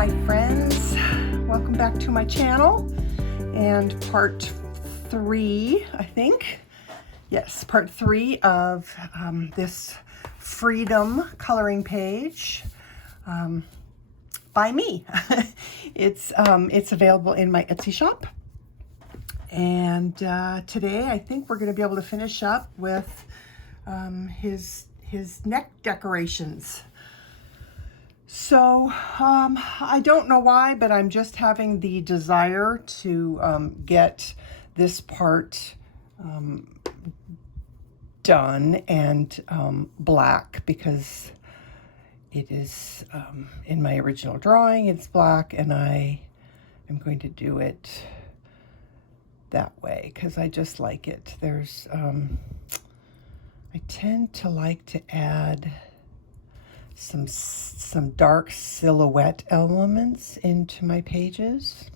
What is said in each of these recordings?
my friends. Welcome back to my channel and part 3, I think. Yes, part 3 of this Freedom coloring page by me. It's available in my Etsy shop. And today I think we're going to be able to finish up with his neck decorations. So I don't know why, but I'm just having the desire to get this part done and black, because it is in my original drawing, it's black, and I am going to do it that way because I just like it. There's I tend to like to add some dark silhouette elements into my pages,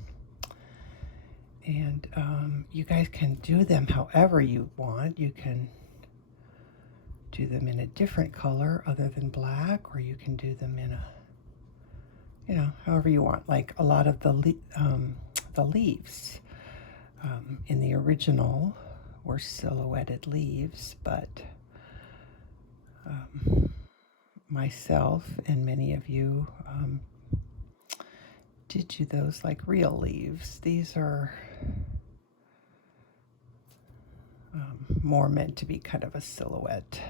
and you guys can do them however you want. You can do them in a different color other than black, or you can do them in a, you know, however you want. Like a lot of the leaves in the original were silhouetted leaves, but myself and many of you did do those like real leaves. These are more meant to be kind of a silhouette.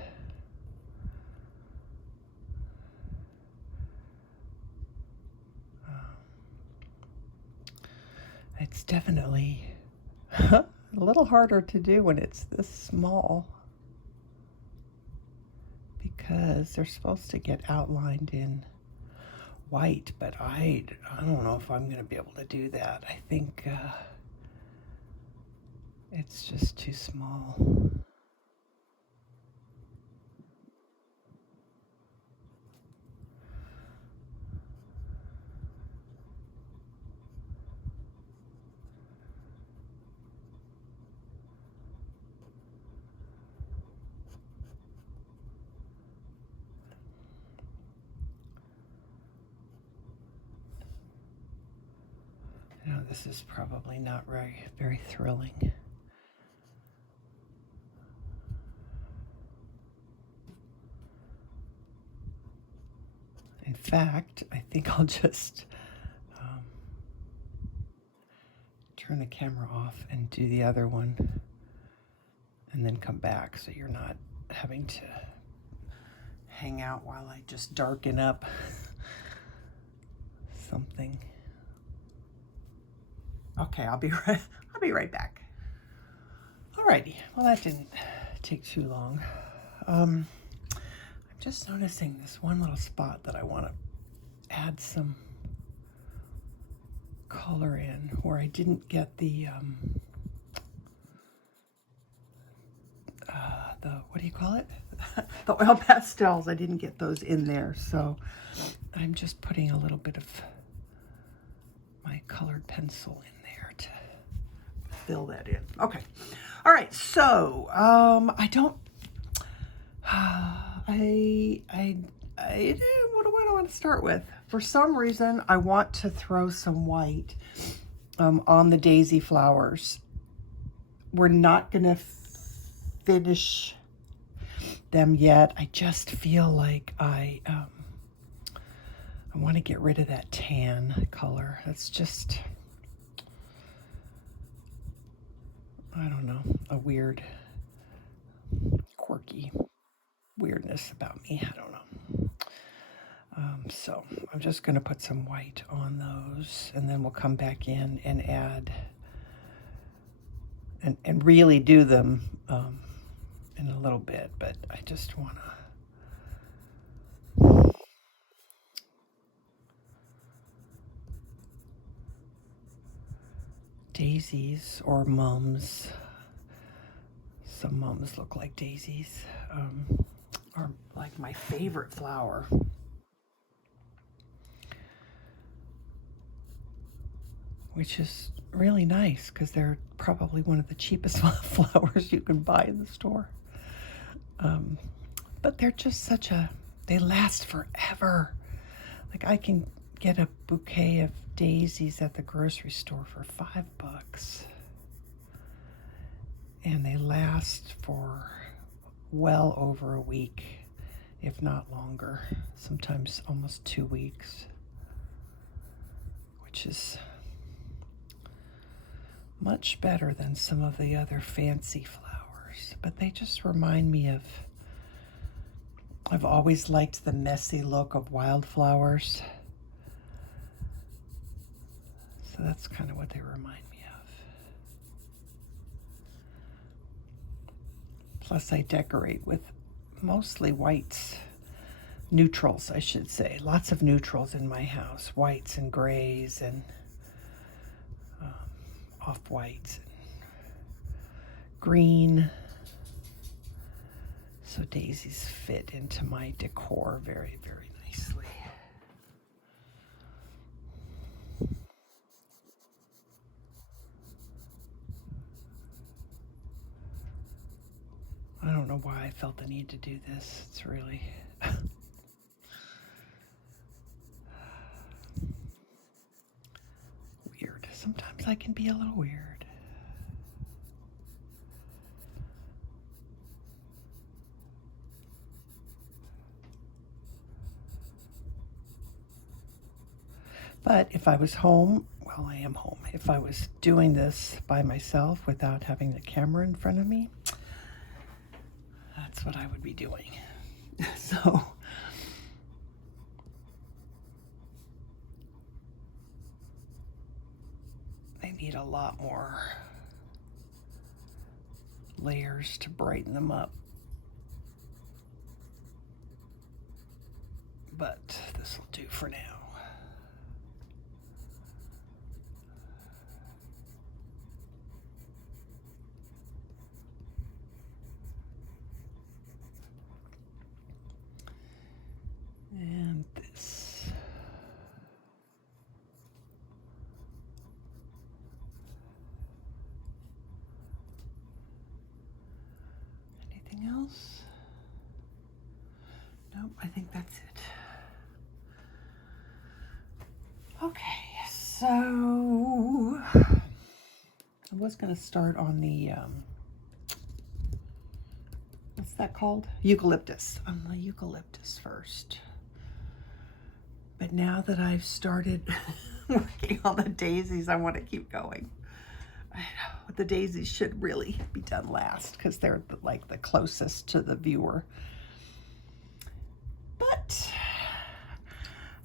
It's definitely a little harder to do when it's this small, because they're supposed to get outlined in white, but I don't know if I'm going to be able to do that. I think it's just too small. This is probably not very thrilling. In fact, I think I'll just turn the camera off and do the other one, and then come back, so you're not having to hang out while I just darken up something. Okay, I'll be right back. Alrighty, well, that didn't take too long. I'm just noticing this one little spot that I want to add some color in, where I didn't get the what do you call it? The oil pastels. I didn't get those in there, so I'm just putting a little bit of my colored pencil in there to fill that in. Okay. All right. So, what do I want to start with? For some reason, I want to throw some white on the daisy flowers. We're not going to finish them yet. I just feel like I want to get rid of that tan color. That's just, I don't know, a weird, quirky weirdness about me. I don't know. So I'm just going to put some white on those, and then we'll come back in and add and really do them in a little bit, but I just want to daisies or mums. Some mums look like daisies, are like my favorite flower. Which is really nice because they're probably one of the cheapest flowers you can buy in the store. But they're just they last forever. Like I can get a bouquet of daisies at the grocery store for $5. And they last for well over a week, if not longer, sometimes almost 2 weeks, which is much better than some of the other fancy flowers. But they just remind me of, I've always liked the messy look of wildflowers. So that's kind of what they remind me of. Plus I decorate with mostly whites, neutrals I should say. Lots of neutrals in my house, whites and grays and off-whites, green. So daisies fit into my decor very, very nicely. I don't know why I felt the need to do this. It's really weird. Sometimes I can be a little weird. But if I was home, well, I am home. If I was doing this by myself without having the camera in front of me, that's what I would be doing. So they need a lot more layers to brighten them up. But this will do for now. And this. Anything else? Nope, I think that's it. Okay, so I was going to start on the, what's that called? Eucalyptus. On the eucalyptus first. But now that I've started working on the daisies, I want to keep going. I know, the daisies should really be done last because they're like the closest to the viewer. But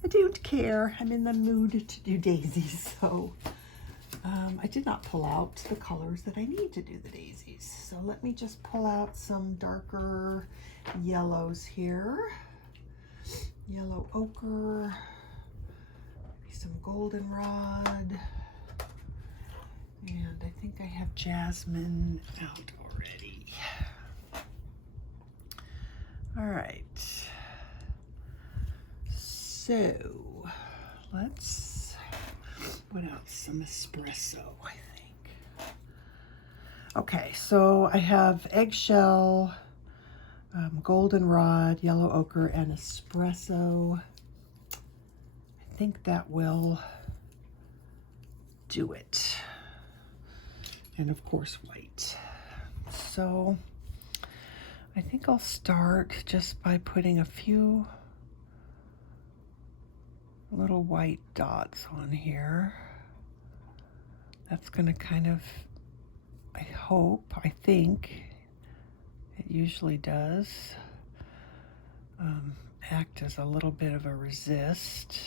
I don't care. I'm in the mood to do daisies, so I did not pull out the colors that I need to do the daisies. So let me just pull out some darker yellows here. Yellow ochre, maybe some goldenrod, and I think I have jasmine out already. All right, so let's put out some espresso, I think. Okay, so I have eggshell, goldenrod, yellow ochre, and espresso. I think that will do it. And of course white. So I think I'll start just by putting a few little white dots on here. That's going to kind of, I think, it usually does, act as a little bit of a resist.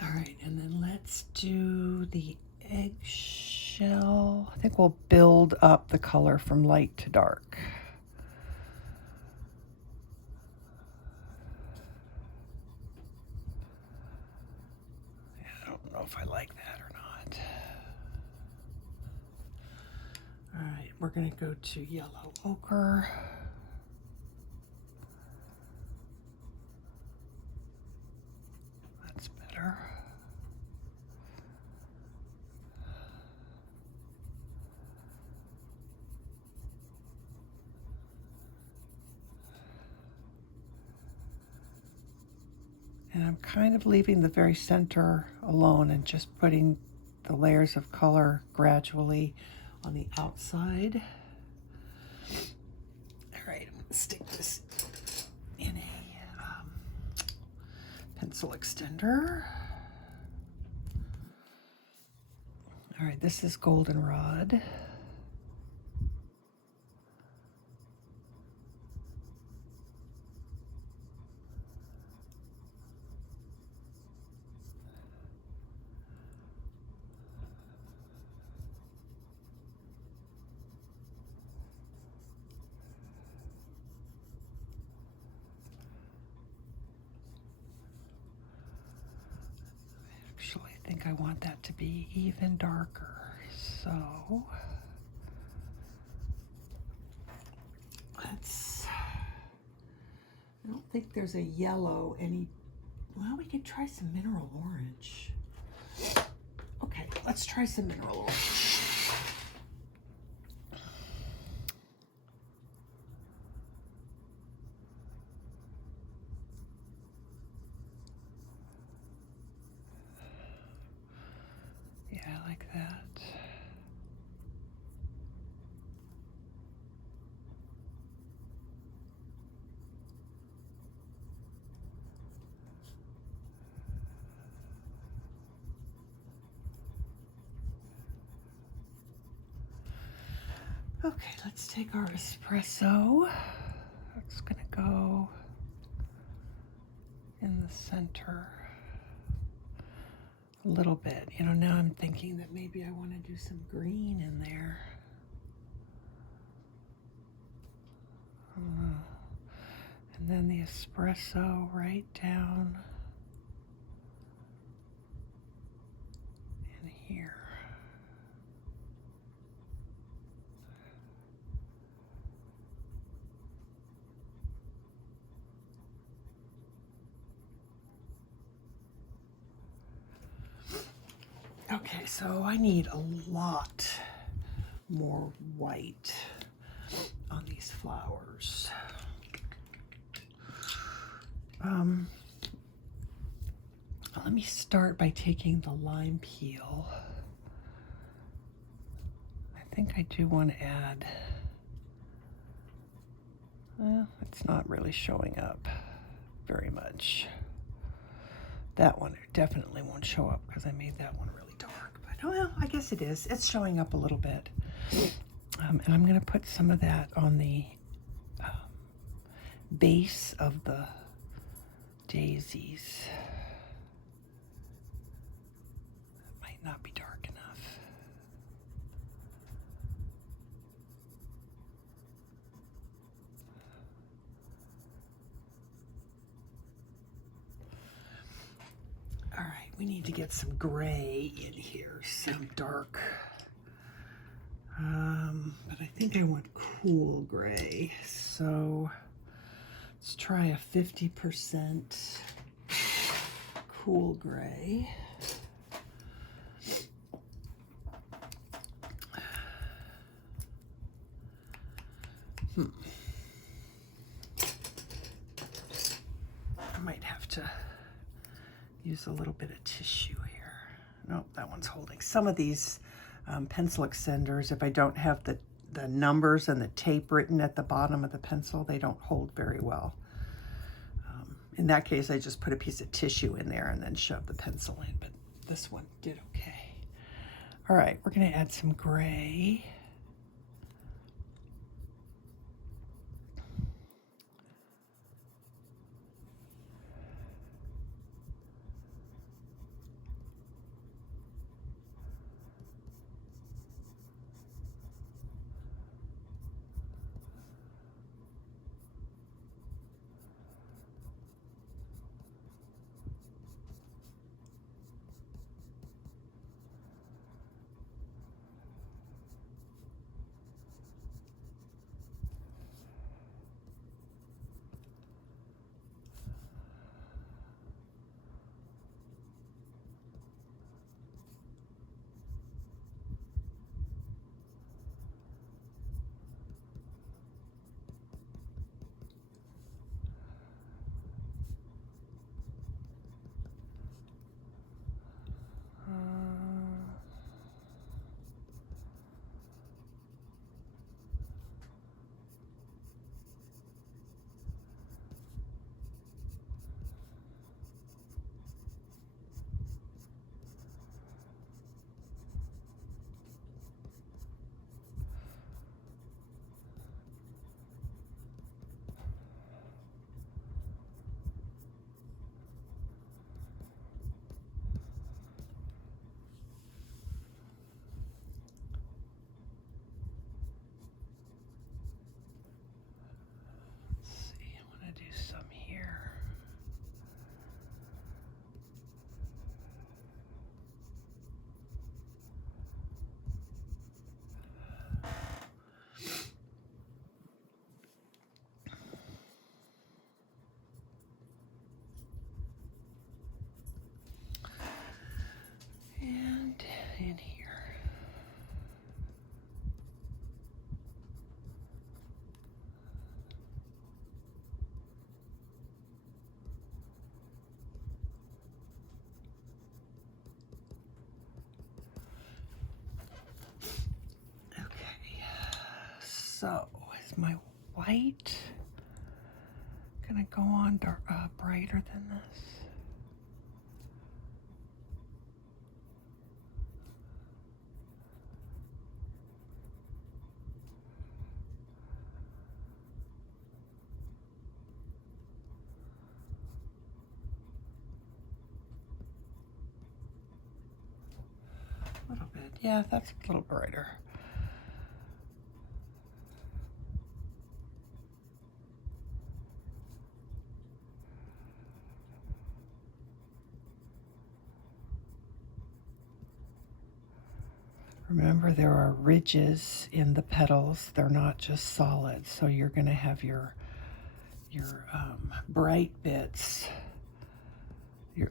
All right, and then let's do the eggshell. I think we'll build up the color from light to dark. I don't know if I like that or not. All right, we're going to go to yellow ochre. And I'm kind of leaving the very center alone and just putting the layers of color gradually on the outside. All right, I'm going to stick this in a pencil extender. All right, this is Goldenrod. Actually, I think I want that to be even darker. So let's, I don't think there's a yellow well, we could try some mineral orange. Okay, let's try some mineral orange. Yeah, I like that. Okay, let's take our espresso. It's gonna go in the center a little bit. You know, now I'm thinking that maybe I want to do some green in there. And then the espresso right down in here. Okay, so I need a lot more white on these flowers. Let me start by taking the lime peel. I think I do want to add, it's not really showing up very much. That one definitely won't show up because I made that one really dark, but oh well, I guess it is. It's showing up a little bit. And I'm going to put some of that on the base of the daisies. It might not be dark enough. All right, we need to get some gray in here, some dark. But I think I want cool gray, so let's try a 50% cool gray. I might have to use a little bit of tissue here. Nope, that one's holding. Some of these pencil extenders, if I don't have the numbers and the tape written at the bottom of the pencil, they don't hold very well. In that case, I just put a piece of tissue in there and then shove the pencil in, but this one did okay. All right, we're gonna add some gray. So, is my white gonna go on brighter than this? A little bit, yeah, that's a little brighter. Remember, there are ridges in the petals. They're not just solid. So you're going to have your bright bits,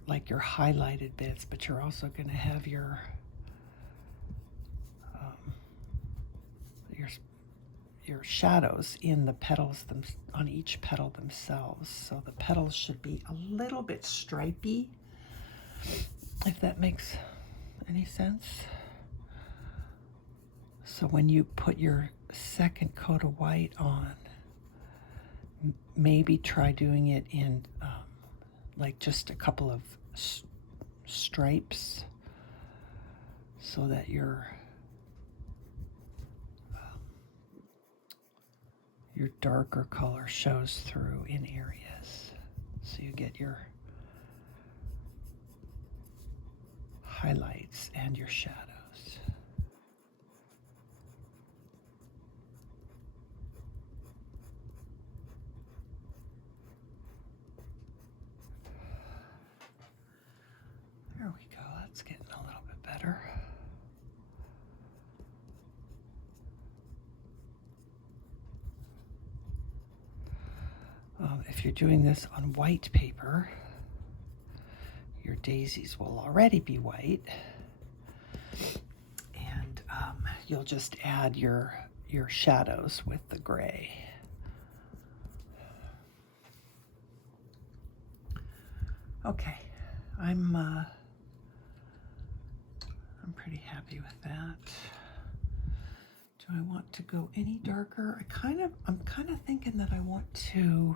like your highlighted bits, but you're also going to have your shadows in the petals on each petal themselves. So the petals should be a little bit stripy, if that makes any sense. So when you put your second coat of white on, maybe try doing it in like just a couple of stripes, so that your darker color shows through in areas. So you get your highlights and your shadows. There we go, that's getting a little bit better. If you're doing this on white paper, your daisies will already be white, and you'll just add your shadows with the gray. Okay, I'm pretty happy with that. Do I want to go any darker? I'm kind of thinking that I want to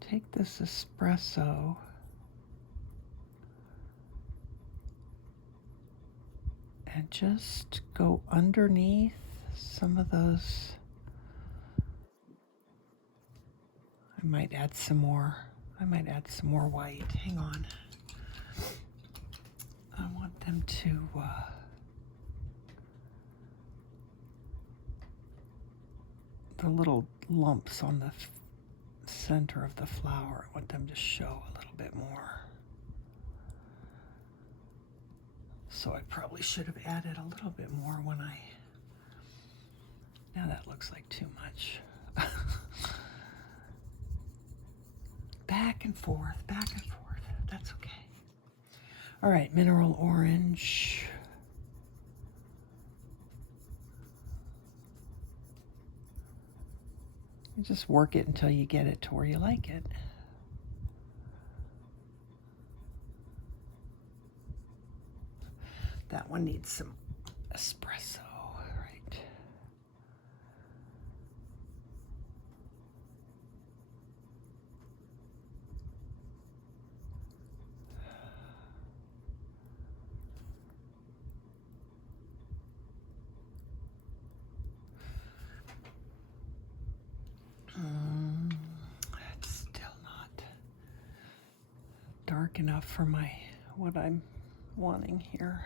take this espresso and just go underneath some of those. I might add some more white. Hang on. I want them to the little lumps on the center of the flower, I want them to show a little bit more. So I probably should have added a little bit more now that looks like too much. Back and forth, that's okay. All right, mineral orange. You just work it until you get it to where you like it. That one needs some espresso, right? It's still not dark enough for what I'm wanting here.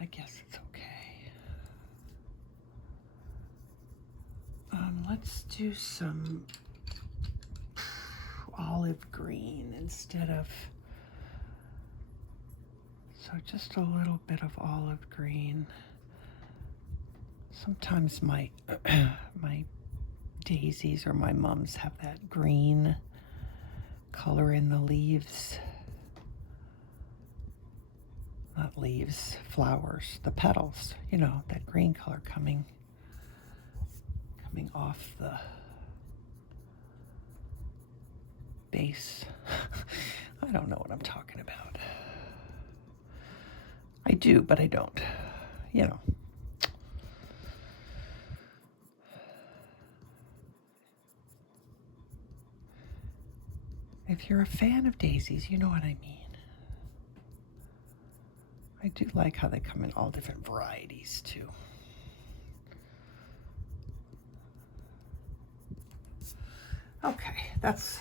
I guess it's okay. Let's do some olive green instead of, so just a little bit of olive green. Sometimes my daisies or my mums have that green color in the leaves. Not leaves, flowers, the petals, that green color coming off the base. I don't know what I'm talking about. I do, but I don't, you know. If you're a fan of daisies, you know what I mean. I do like how they come in all different varieties too. Okay, that's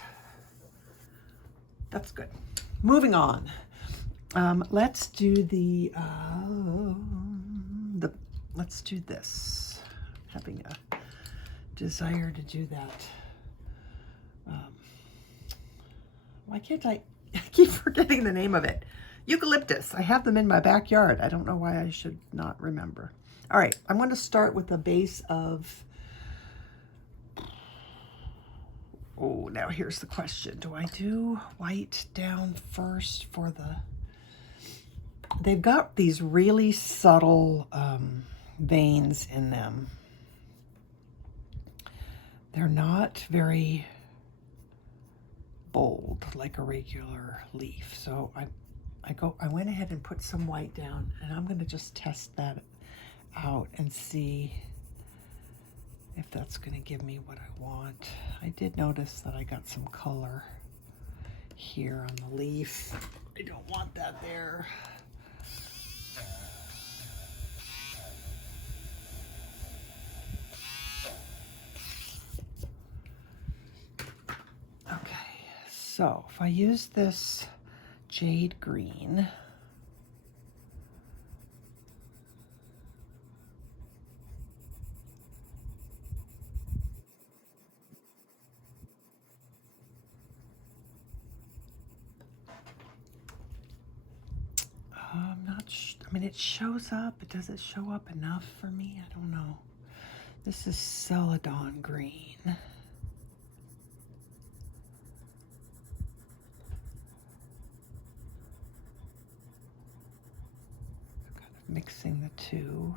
good. Moving on. Let's do let's do this. Having a desire to do that. Why can't I keep forgetting the name of it? Eucalyptus. I have them in my backyard. I don't know why I should not remember. All right, I'm going to start with a base of, oh, now here's the question. Do I do white down first for the, they've got these really subtle veins in them. They're not very bold like a regular leaf. So I went ahead and put some white down, and I'm going to just test that out and see if that's going to give me what I want. I did notice that I got some color here on the leaf. I don't want that there. Okay, so if I use this Jade Green, I'm not sure. I mean, it shows up, but does it show up enough for me? I don't know. This is Celadon Green. Kind of mixing the two.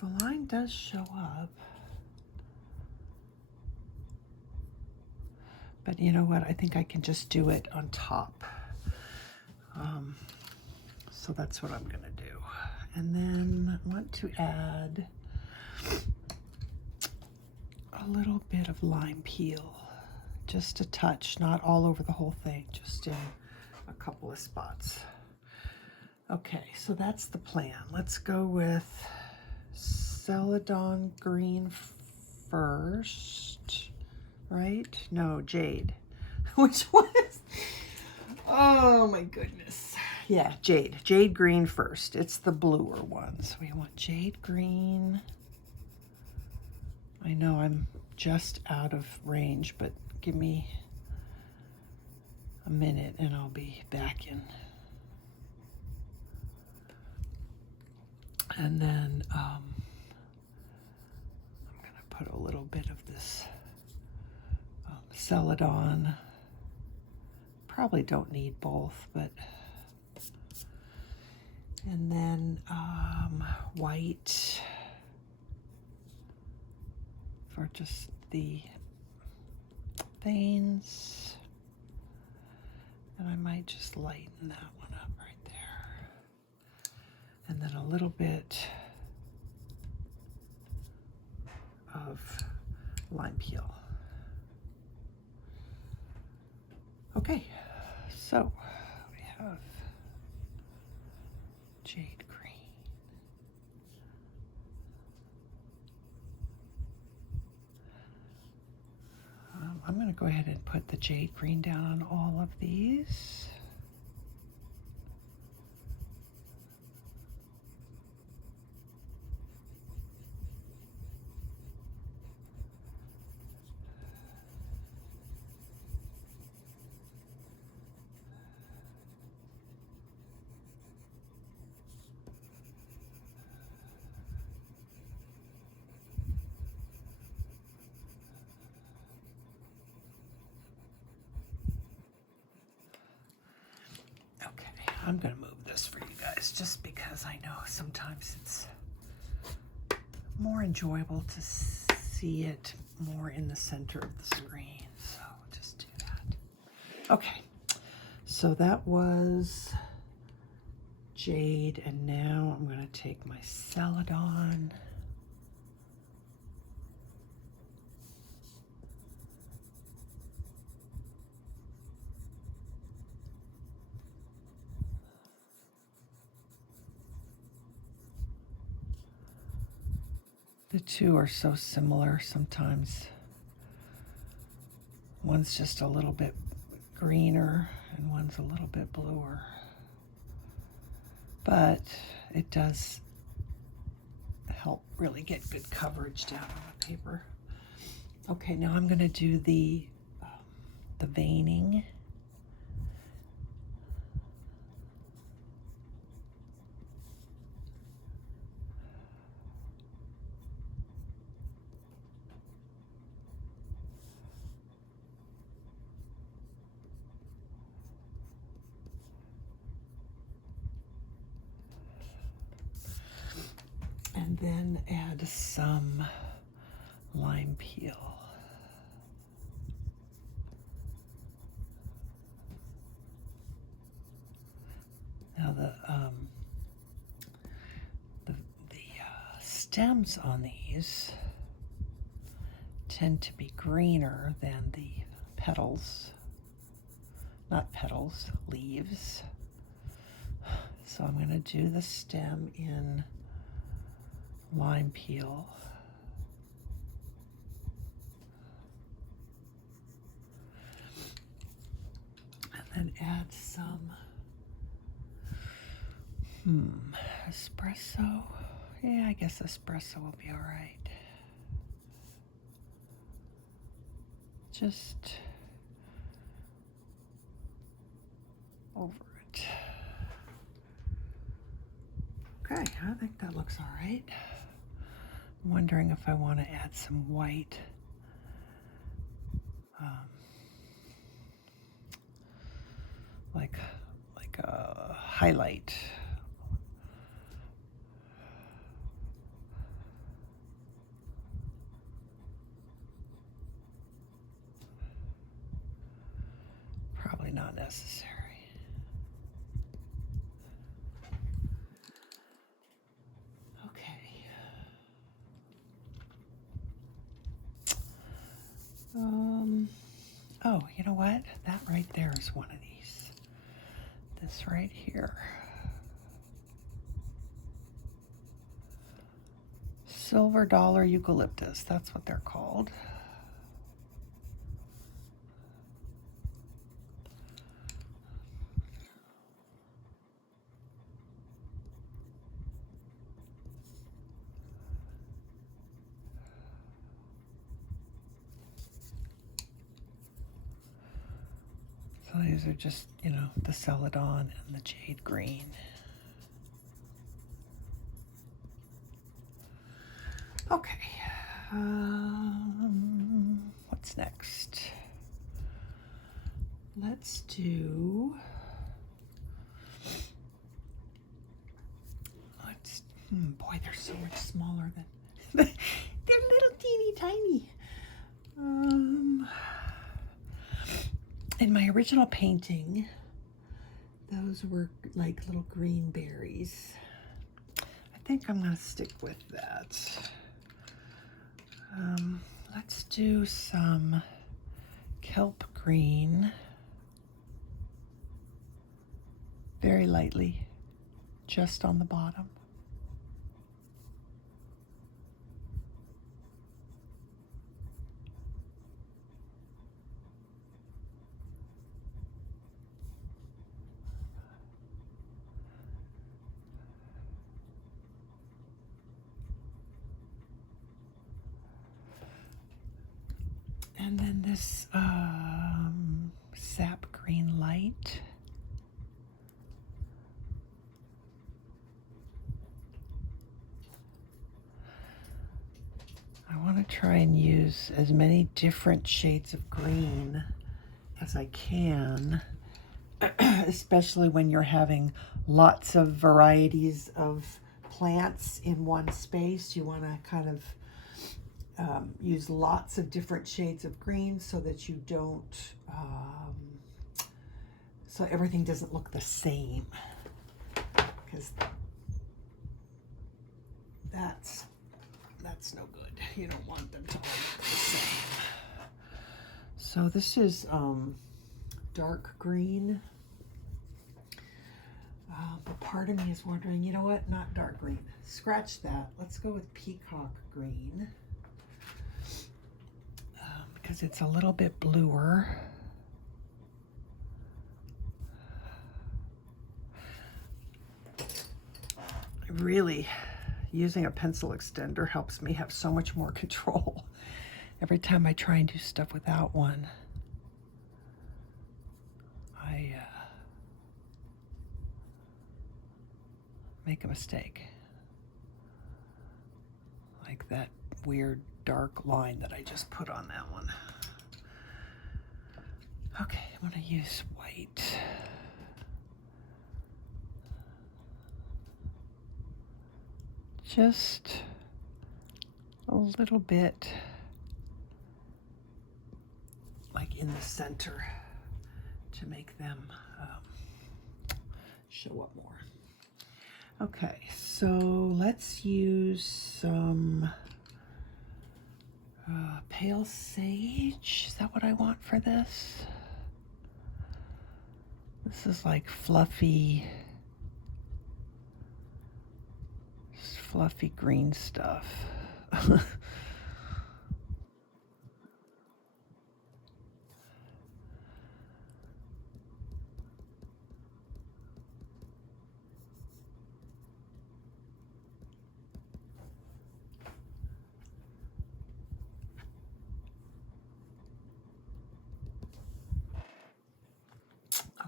The line does show up. But you know what? I think I can just do it on top. So that's what I'm going to do. And then I want to add a little bit of lime peel. Just a touch, not all over the whole thing, just in a couple of spots. Okay, so that's the plan. Let's go with Celadon Green first, right? No, Jade. Which one is? Oh my goodness. Yeah, Jade. Jade Green first. It's the bluer ones. We want Jade Green. I know I'm just out of range, but give me a minute and I'll be back in. And then I'm going to put a little bit of this Celadon. Probably don't need both, but... And then white for just the veins. And I might just lighten that one up right there. And then a little bit of lime peel. Okay, so we have Jade Green. I'm going to go ahead and put the Jade Green down on all of these. I'm going to move this for you guys just because I know sometimes it's more enjoyable to see it more in the center of the screen. So just do that. Okay, So that was Jade, and now I'm going to take my Celadon. The two are so similar sometimes. One's just a little bit greener and one's a little bit bluer. But it does help really get good coverage down on the paper. Okay, now I'm going to do the veining. And then add some lime peel. Now the stems on these tend to be greener than the petals. Not petals, leaves. So I'm going to do the stem in lime peel. And then add some espresso. Yeah, I guess espresso will be all right. Just over it. Okay, I think that looks all right. I'm wondering if I want to add some white. Like a highlight. Probably not necessary. Okay. Oh, you know what? That right there is one of these. This right here. Silver dollar eucalyptus, that's what they're called. So these are just, you know, the Celadon and the Jade Green. Okay, what's next? Let's do, boy, they're so much smaller than, they're little teeny tiny. In my original painting, those were like little green berries. I think I'm gonna stick with that. Let's do some Kelp Green, very lightly, just on the bottom. And then this Sap Green Light. I want to try and use as many different shades of green as I can, especially when you're having lots of varieties of plants in one space. You want to kind of use lots of different shades of green so that you don't so everything doesn't look the same, because that's no good. You don't want them to all look the same. So this is dark green. But part of me is wondering, you know what? Not dark green. Scratch that. Let's go with peacock green. Because it's a little bit bluer. Really, using a pencil extender helps me have so much more control. Every time I try and do stuff without one, I make a mistake. Like that weird dark line that I just put on that one. Okay, I'm gonna use white. Just a little bit like in the center to make them show up more. Okay, so let's use some pale sage. Is that what I want for this? This is like fluffy green stuff.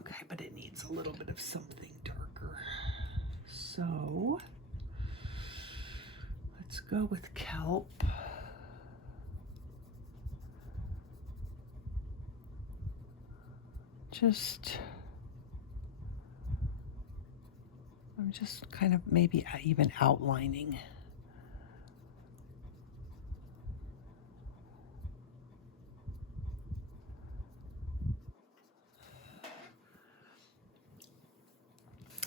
Okay, but it needs a little bit of something darker. So let's go with kelp. I'm just kind of maybe even outlining.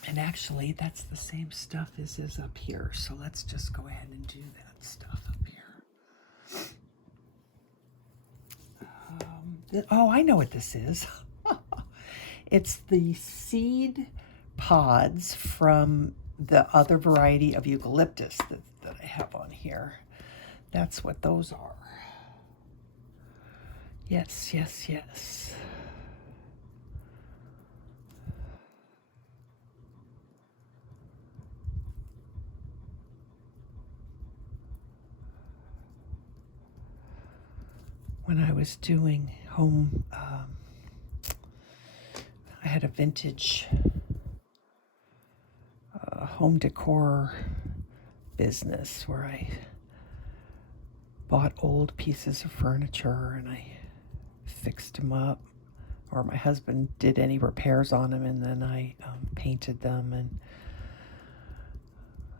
And actually, that's the same stuff as is up here. So let's just go ahead and do that stuff up here. Oh, I know what this is. It's the seed pods from the other variety of eucalyptus that I have on here. That's what those are. Yes, yes, yes. When I was doing home, I had a vintage home decor business where I bought old pieces of furniture and I fixed them up, or my husband did any repairs on them, and then I painted them and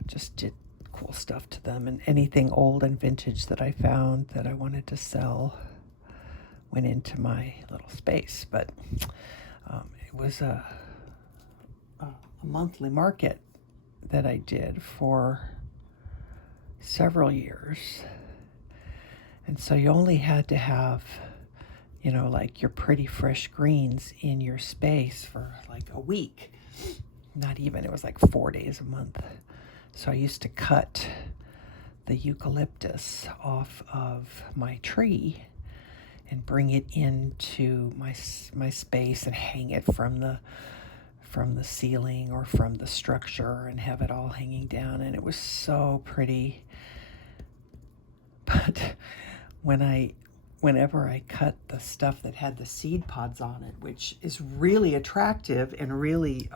just did cool stuff to them. And anything old and vintage that I found that I wanted to sell went into my little space. But it was a monthly market that I did for several years. And so you only had to have, you know, like your pretty fresh greens in your space for like a week. Not even, it was like 4 days a month. So I used to cut the eucalyptus off of my tree and bring it into my space and hang it from the ceiling or from the structure and have it all hanging down. And it was so pretty. But whenever I cut the stuff that had the seed pods on it, which is really attractive and really,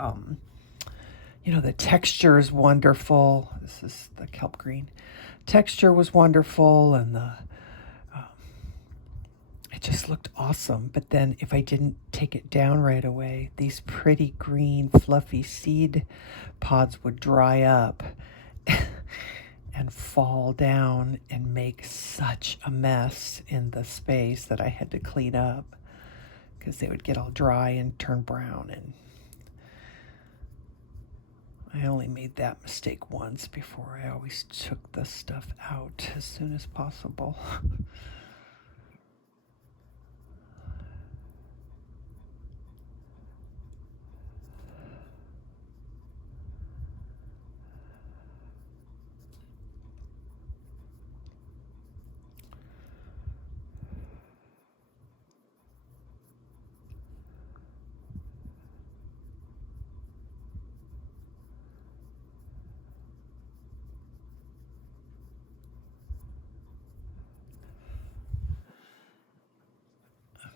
you know, the texture is wonderful. This is the Kelp Green. Texture was wonderful, and it just looked awesome. But then if I didn't take it down right away, these pretty green, fluffy seed pods would dry up and fall down and make such a mess in the space that I had to clean up, because they would get all dry and turn brown, and I only made that mistake once before. I always took the stuff out as soon as possible.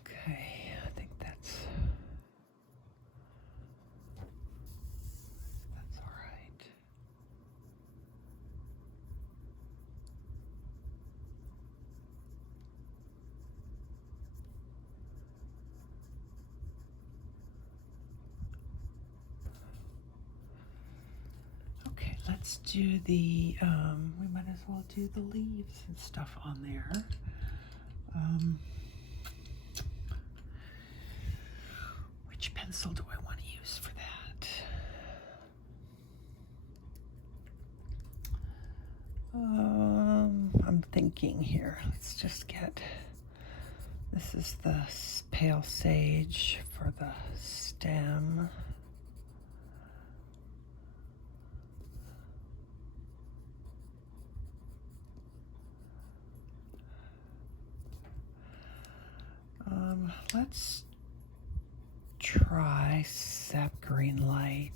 Okay, I think that's all right. Okay, let's do the, we might as well do the leaves and stuff on there. Which pencil do I want to use for that? I'm thinking here. Let's just get, this is the pale sage for the stem. Let's try Sap Green Light.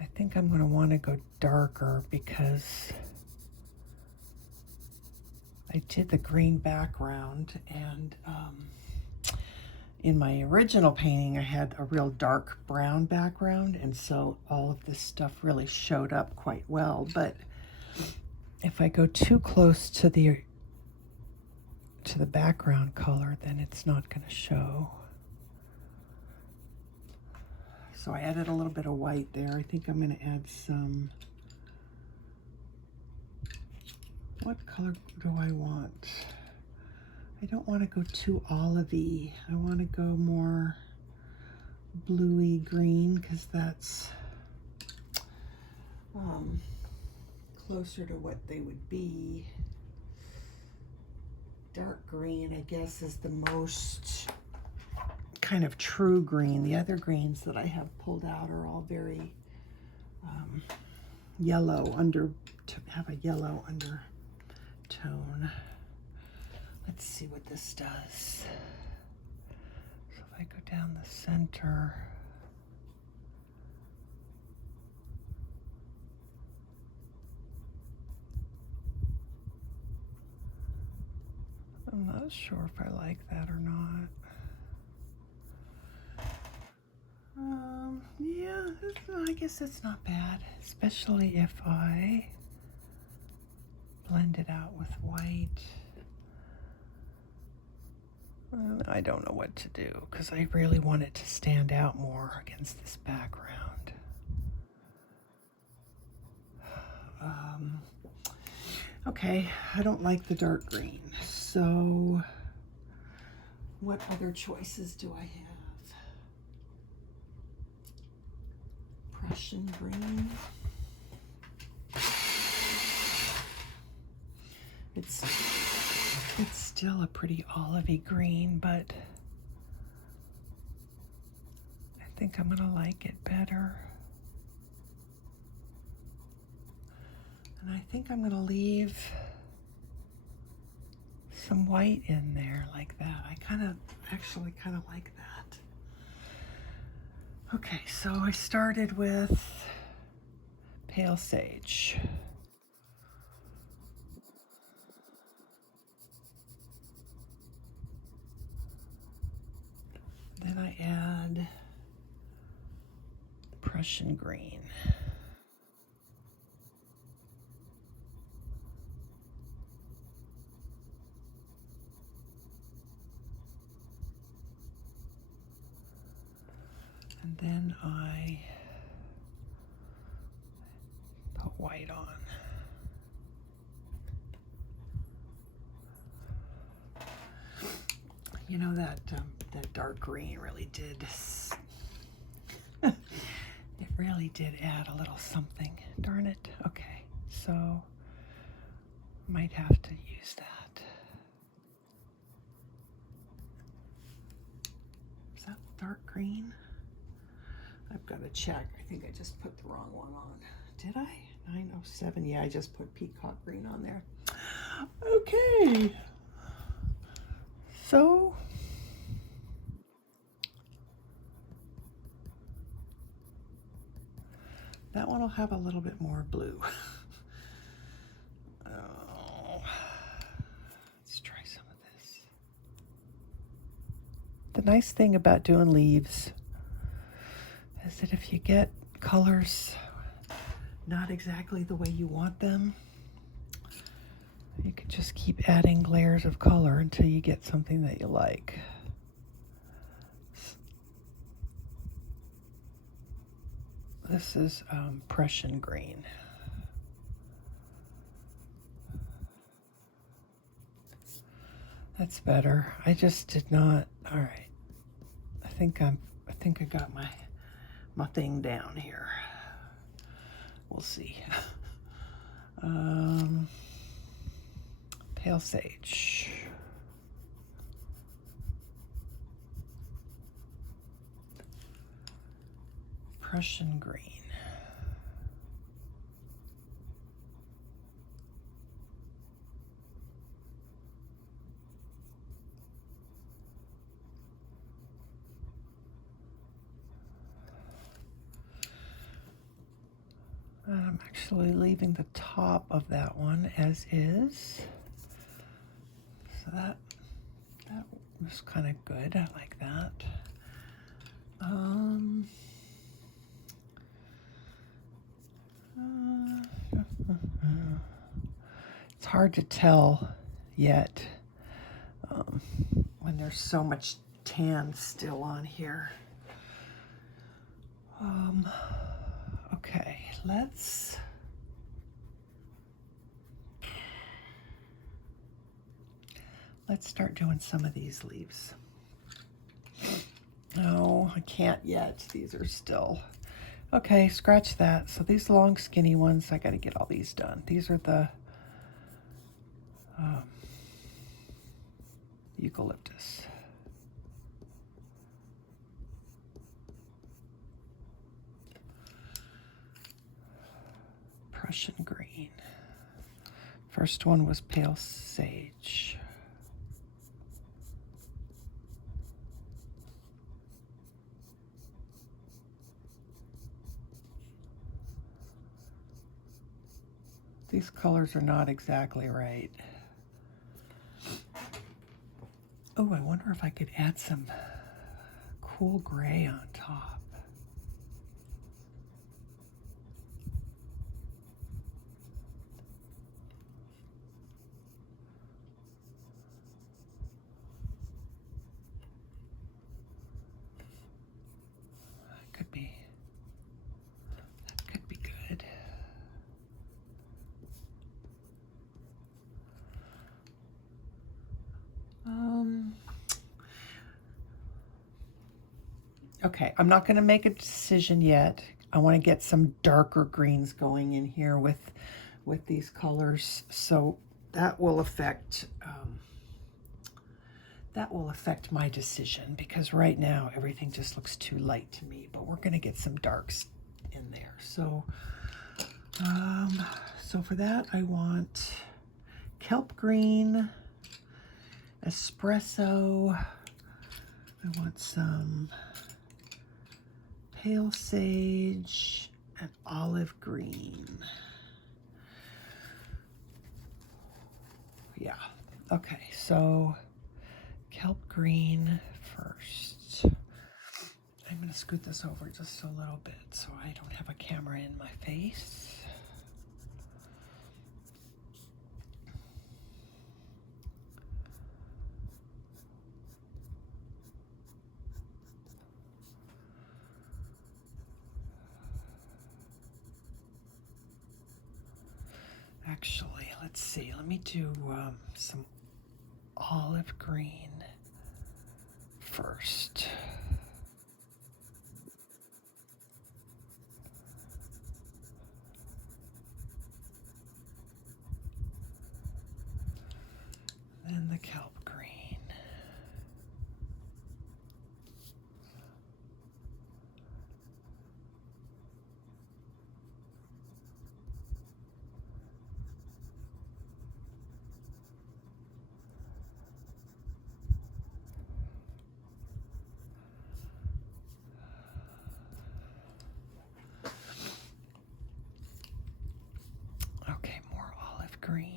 I think I'm going to want to go darker because I did the green background, and in my original painting I had a real dark brown background, and so all of this stuff really showed up quite well. But if I go too close to the background color, then it's not going to show. So I added a little bit of white there. I think I'm going to add some, what color do I want? I don't want to go too olivey. I want to go more bluey green because that's closer to what they would be. Dark green, I guess, is the most kind of true green. The other greens that I have pulled out are all very yellow, have a yellow undertone. Let's see what this does. So if I go down the center, I'm not sure if I like that or not. Yeah, I guess it's not bad, especially if I blend it out with white. I don't know what to do because I really want it to stand out more against this background. Okay, I don't like the dark green, so what other choices do I have? Prussian Green. It's still a pretty olivey green, but I think I'm gonna like it better. And I think I'm gonna leave some white in there like that. I actually kind of like that. Okay, so I started with pale sage. Then I add Prussian Green. And then I put white on. You know, that dark green really did, it really did add a little something. Darn it. Okay, so might have to use that. Is that dark green? I've got to check. I think I just put the wrong one on. Did I? 907. Yeah, I just put peacock green on there. Okay. So that one will have a little bit more blue. Oh, let's try some of this. The nice thing about doing leaves is that if you get colors not exactly the way you want them, you can just keep adding layers of color until you get something that you like. This is Prussian Green. That's better. I just did not. All right. I think I got my thing down here. We'll see. Pale sage. Prussian green. I'm actually leaving the top of that one as is. So that was kind of good. I like that. It's hard to tell yet when there's so much tan still on here. Okay, let's start doing some of these leaves. No, I can't yet. These are still... Okay, scratch that. So these long, skinny ones, I got to get all these done. These are the eucalyptus. Prussian green. First one was pale sage. These colors are not exactly right. Oh, I wonder if I could add some cool gray on top. That could be good. Okay, I'm not going to make a decision yet. I want to get some darker greens going in here with these colors, so that will affect my decision, because right now everything just looks too light to me. But we're going to get some darks in there. So, so for that I want Kelp Green, Espresso. I want some pale sage and olive green. Yeah, okay, so Kelp Green first. I'm going to scoot this over just a little bit so I don't have a camera in my face. Actually, let's see. Let me do some olive green first. Then the Kelp Green. Okay, more olive green.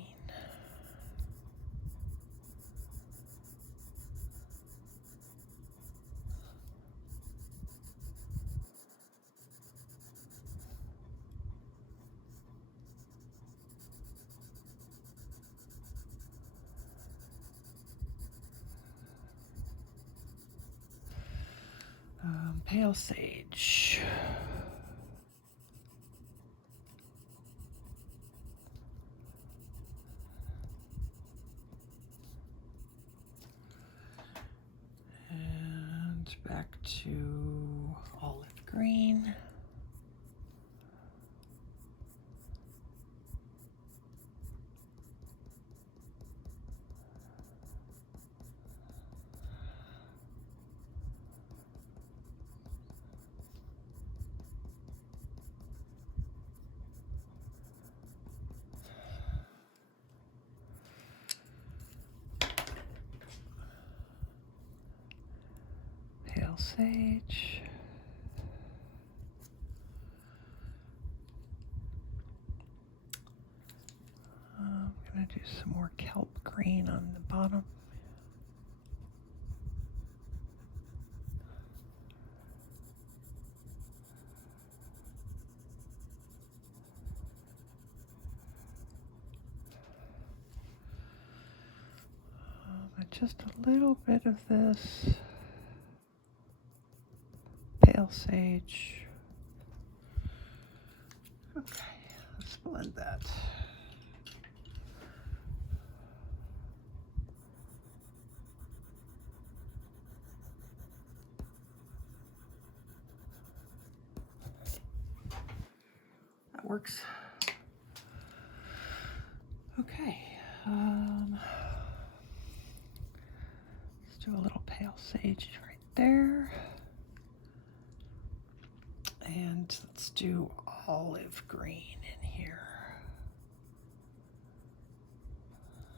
Pale sage. And back to olive green. Pale sage. I'm going to do some more kelp green on the bottom. Just a little bit of this pale sage. Okay, let's blend that. That works. Okay. Let's do a little pale sage right there. And let's do olive green in here.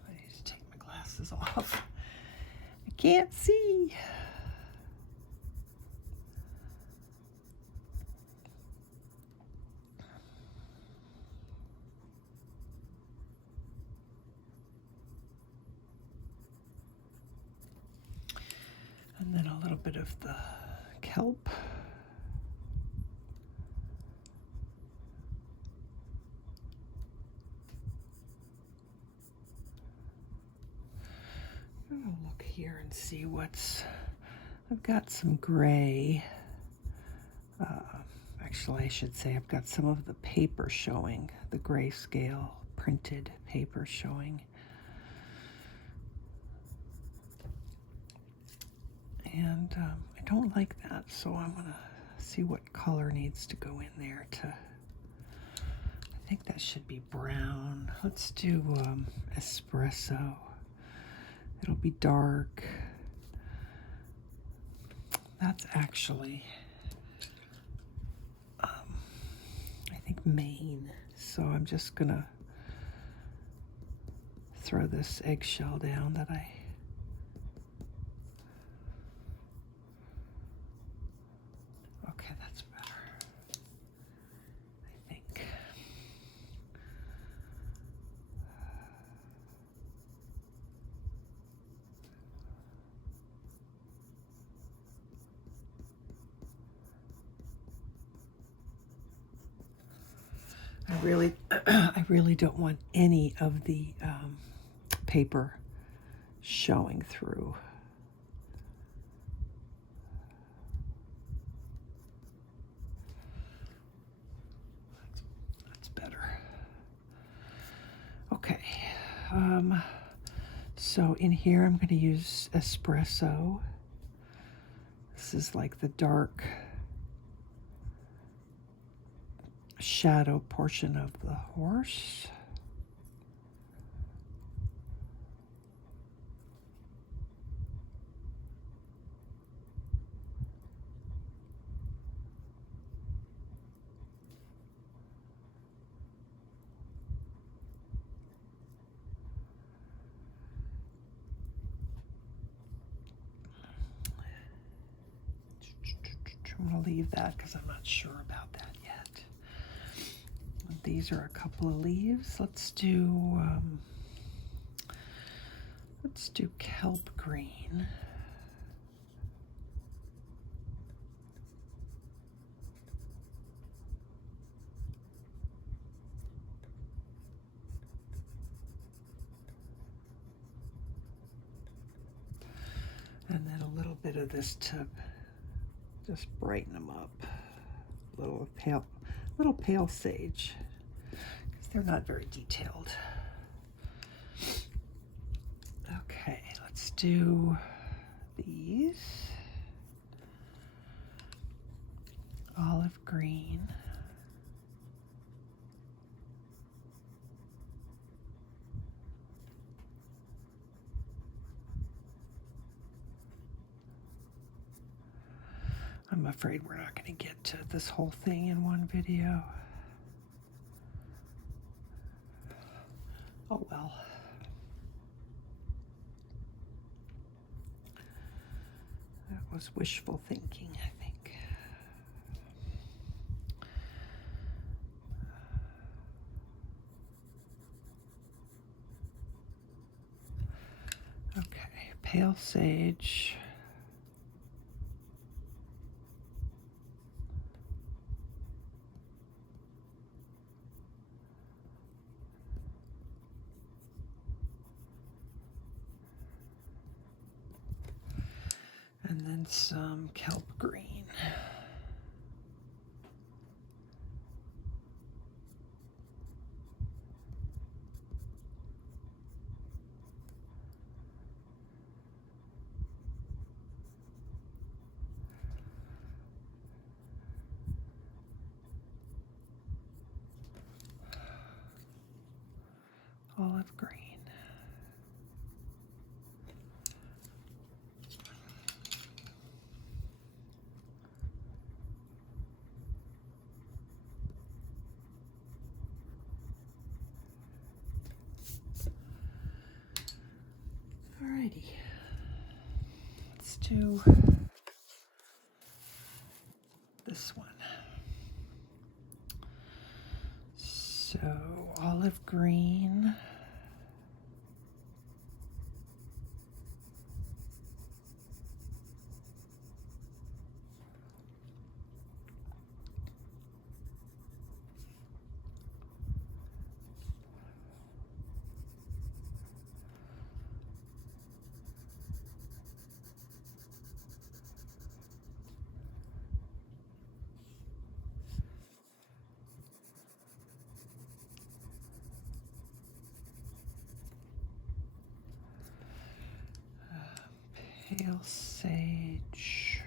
I need to take my glasses off. I can't see. And then a little bit of the kelp. I'll look here and see what's, I've got some gray. Actually, I should say I've got some of the paper showing, the grayscale printed paper showing. And I don't like that, so I'm gonna see what color needs to go in there to, I think that should be brown. Let's do espresso. It'll be dark. That's actually, I think Maine. So I'm just gonna throw this eggshell down that I, okay, that's better, I think. I really don't want any of the paper showing through. That's better. Okay. So in here I'm going to use espresso. this is like the dark shadow portion of the horse. I'm going to leave that because I'm not sure about that yet. These are a couple of leaves. Let's do Kelp Green. And then a little bit of this to just brighten them up. Little pale sage, because they're not very detailed. Okay, let's do these. Olive green. I'm afraid we're not going to get to this whole thing in one video. Oh well. That was wishful thinking, I think. Okay, pale sage. And then some kelp green. Olive green. Alrighty, let's do this one. So olive green. Pale sage.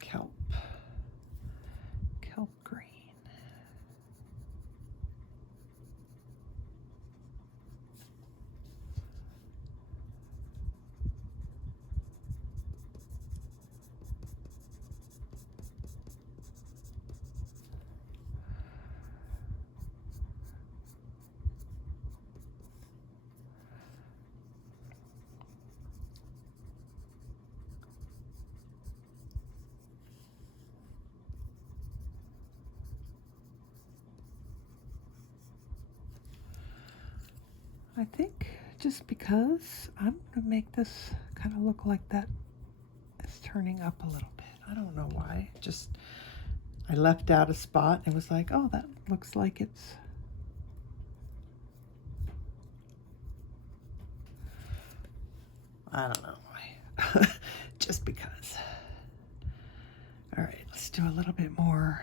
Kelp green. I think just because I'm going to make this kind of look like that is turning up a little bit. I don't know why. Just, I left out a spot and was like, oh, that looks like it's... I don't know why. Just because. All right, let's do a little bit more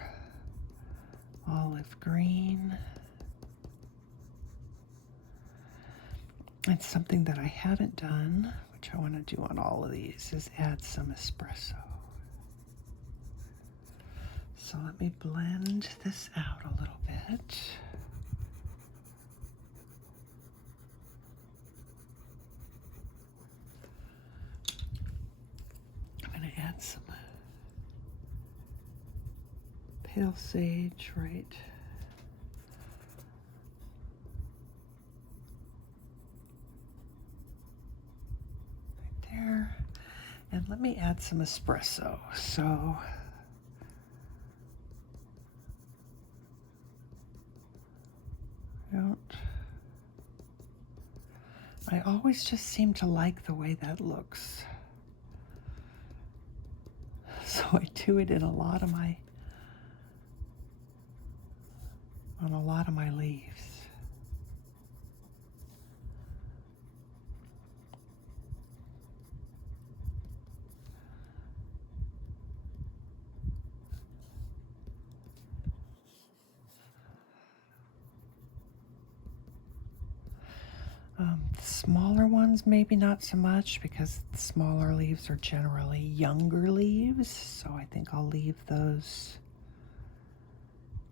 And something that I haven't done, which I want to do on all of these, is add some espresso. So let me blend this out a little bit. I'm going to add some pale sage right there. And let me add some espresso. So I always just seem to like the way that looks. So I do it in on a lot of my leaves. The smaller ones, maybe not so much, because the smaller leaves are generally younger leaves, so I think I'll leave those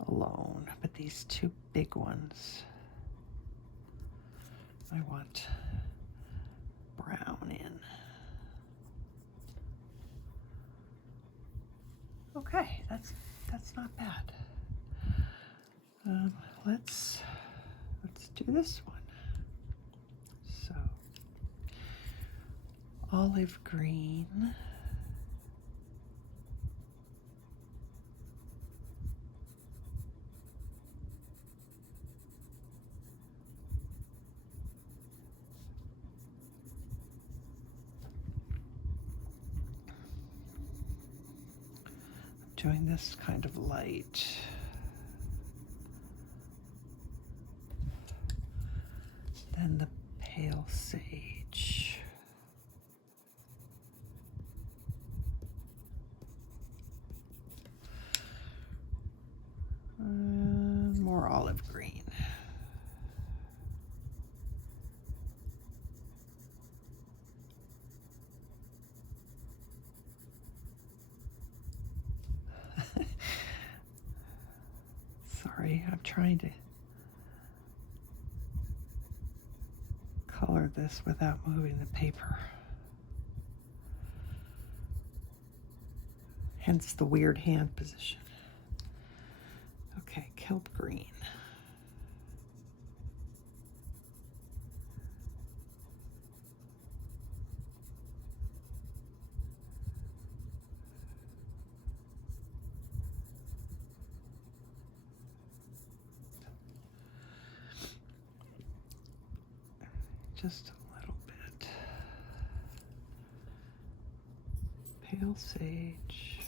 alone. But these two big ones, I want brown in. Okay, that's not bad. Let's do this one. So, olive green. I'm doing this kind of light. Then the pale sage. More olive green. Sorry, I'm trying to color this without moving the paper. Hence the weird hand position. Okay, kelp green. Just a little bit. Pale sage.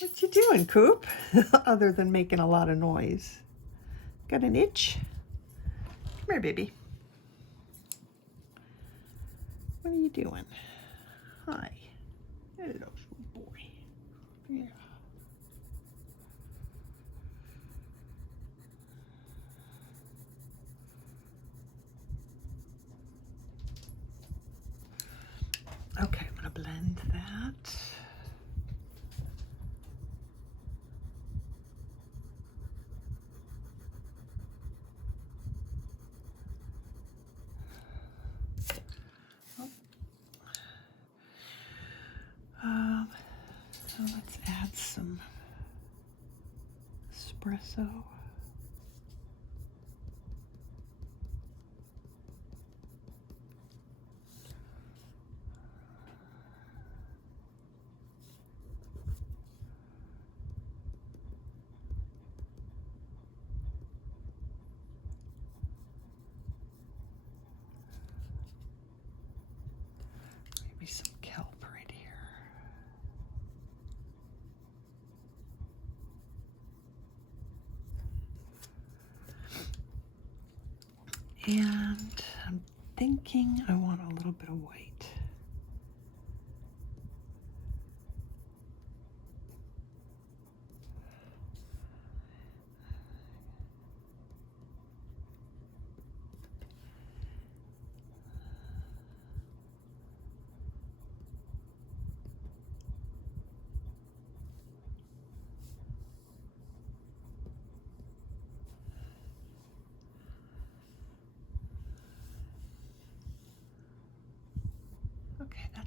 What you doing, Coop? Other than making a lot of noise. Got an itch? Come here, baby. What are you doing? Hi. Hello, sweet boy. Yeah. Okay, I'm going to blend that. So let's add some espresso. Maybe some kelp right here. And I'm thinking I want a little bit of white.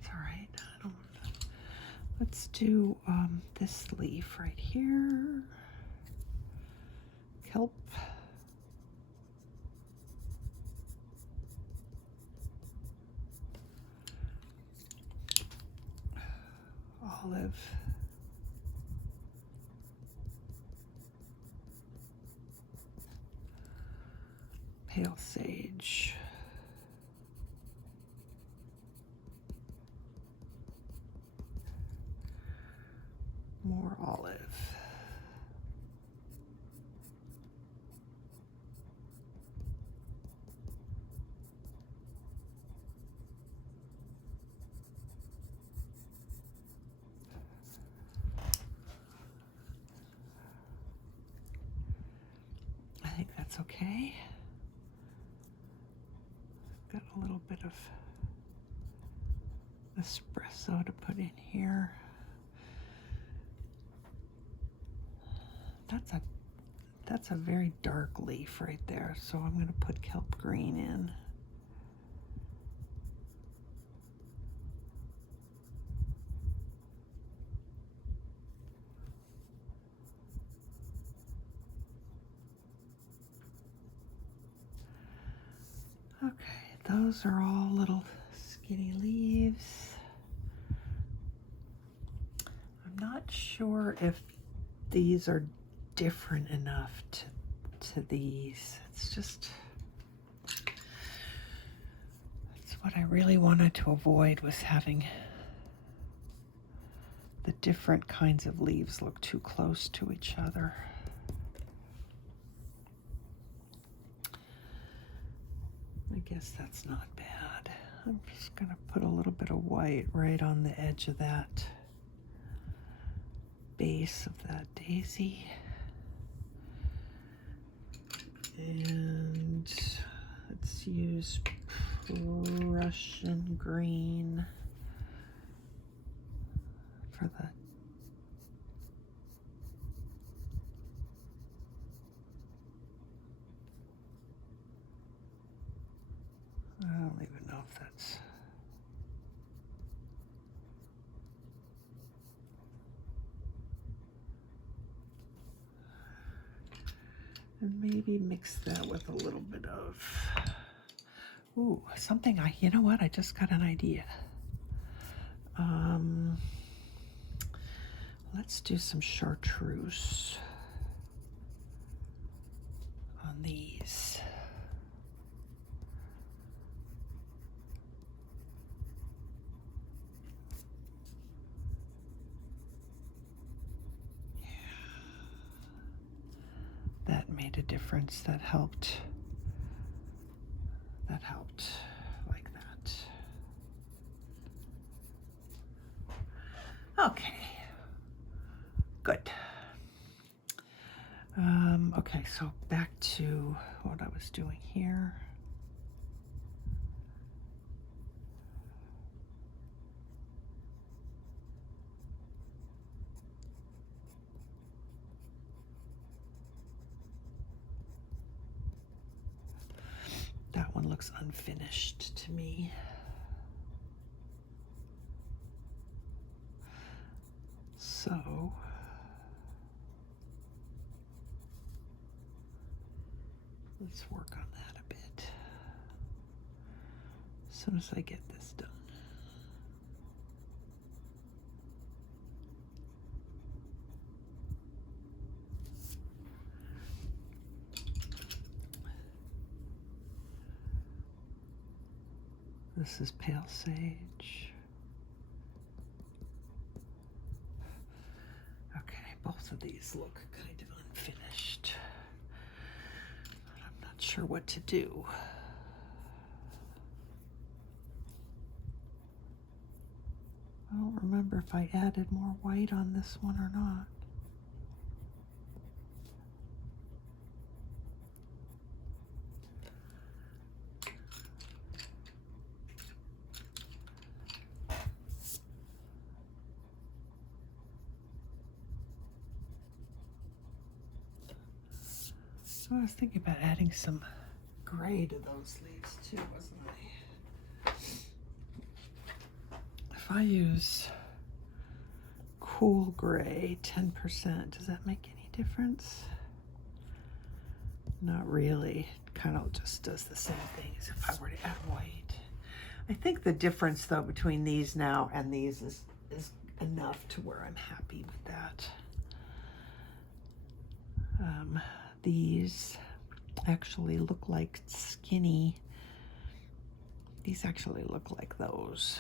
That's all right. I don't want to. Let's do this leaf right here. Kelp. Olive. Pale sage. More olive. I think that's okay. Got a little bit of espresso to put in here. That's a very dark leaf right there, so I'm going to put Kelp Green in. Okay, those are all little skinny leaves. I'm not sure if these are different enough to these. It's just, that's what I really wanted to avoid, was having the different kinds of leaves look too close to each other. I guess that's not bad. I'm just gonna put a little bit of white right on the edge of that base of that daisy. And let's use Prussian Green for the I don't even know if that's and maybe mix that with a little bit of, ooh, something you know what, I just got an idea. Let's do some Chartreuse on these. That made a difference. That helped like that. Okay, good. Okay, so back to what I was doing here. That one looks unfinished to me. So let's work on that a bit as soon as I get this done. This is pale sage. Okay, both of these look kind of unfinished. I'm not sure what to do. I don't remember if I added more white on this one or not. I was thinking about adding some gray to those leaves too, wasn't I? if I use cool gray 10%, does that make any difference? Not really. It kind of just does the same thing as if I were to add white. I think the difference though between these now and these is enough to where I'm happy with that. These actually look like skinny. These actually look like those.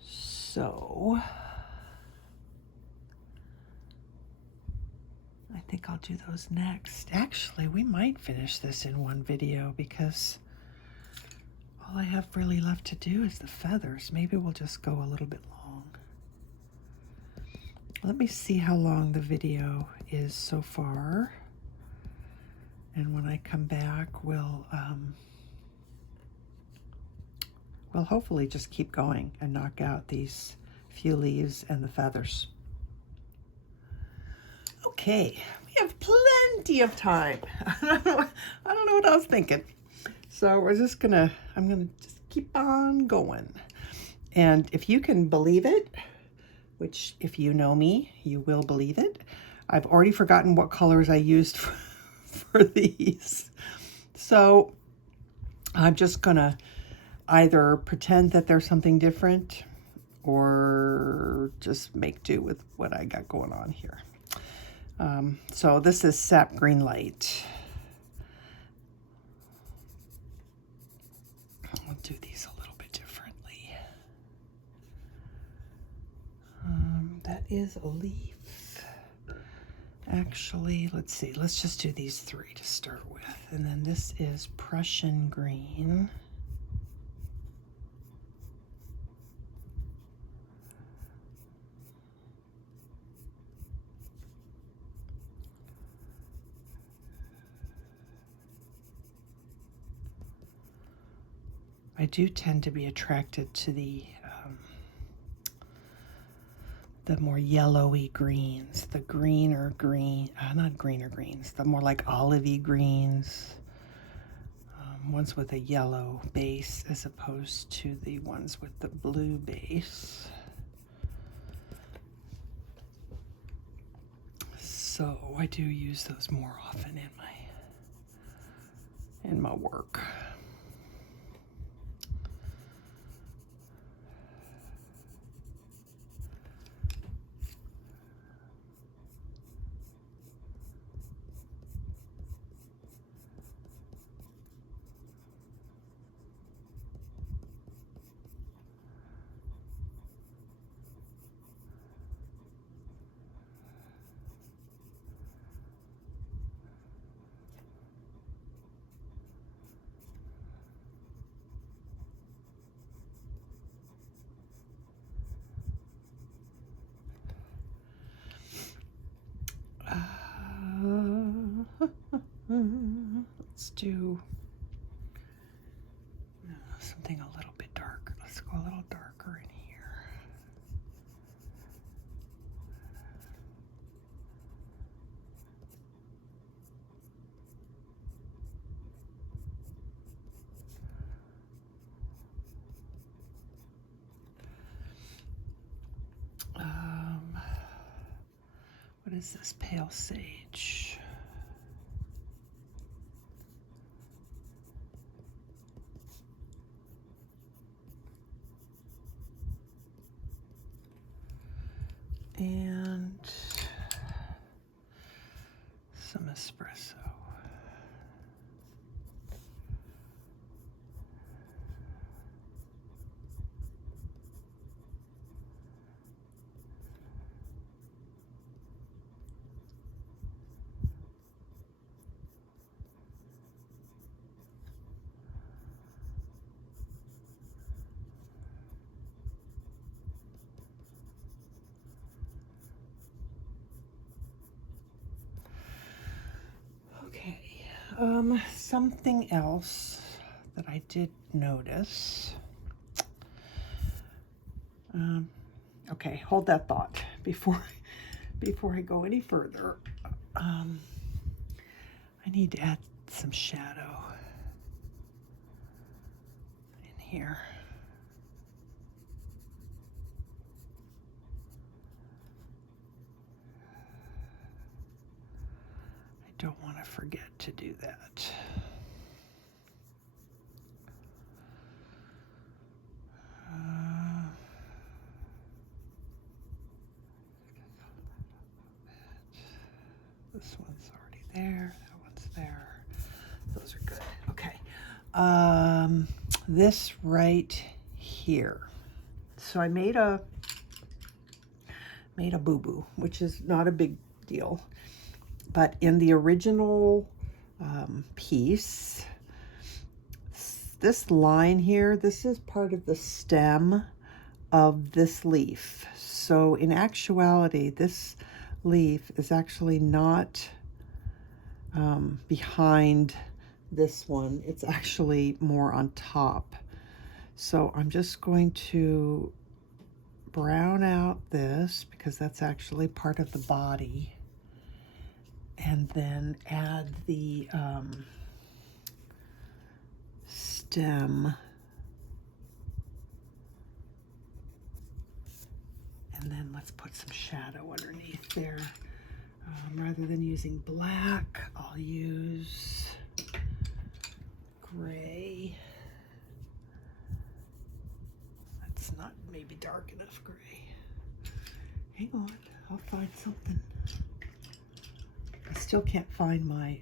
So I think I'll do those next. Actually, we might finish this in one video because all I have really left to do is the feathers. Maybe we'll just go a little bit long. Let me see how long the video is so far. And when I come back, we'll hopefully just keep going and knock out these few leaves and the feathers. Okay, we have plenty of time. I don't know what I was thinking. So we're just I'm gonna just keep on going. And if you can believe it, which if you know me, you will believe it, I've already forgotten what colors I used for these. So I'm just gonna either pretend that there's something different or just make do with what I got going on here. So this is Sap Green Light. I'll do these a little bit differently. That is a leaf. Actually, let's see. Let's just do these three to start with. And then this is Prussian Green. I do tend to be attracted to the more yellowy greens, the greener green, not greener greens, the more like olivey greens, ones with a yellow base as opposed to the ones with the blue base. So I do use those more often in my work. Let's do something a little bit darker. Let's go a little darker in here. What is this? Pale sage. And some espresso. Something else that I did notice. Okay, hold that thought before I go any further. I need to add some shadow in here. don't want to forget to do that. This one's already there. That one's there. Those are good. Okay. This right here. So I made a boo-boo, which is not a big deal. But in the original piece, this line here, this is part of the stem of this leaf. So in actuality, this leaf is actually not behind this one. It's actually more on top. So I'm just going to brown out this because that's actually part of the body, and then add the stem, and then let's put some shadow underneath there. Rather than using black, I'll use gray. That's not maybe dark enough gray. Hang on, I'll find something. I still can't find my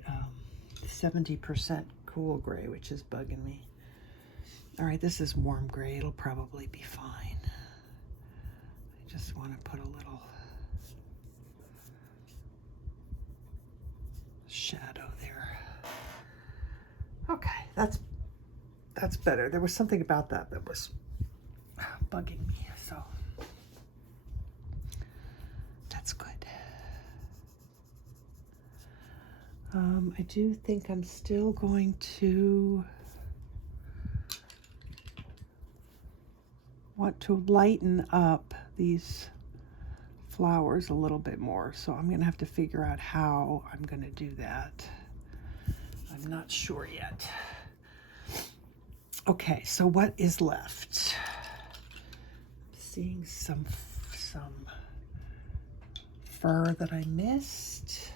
70% cool gray, which is bugging me. All right, this is warm gray. It'll probably be fine. I just want to put a little shadow there. Okay, that's better. There was something about that was bugging me, so that's good. I do think I'm still going to want to lighten up these flowers a little bit more, so I'm gonna have to figure out how I'm gonna do that. I'm not sure yet. Okay, so what is left? Seeing some fur that I missed.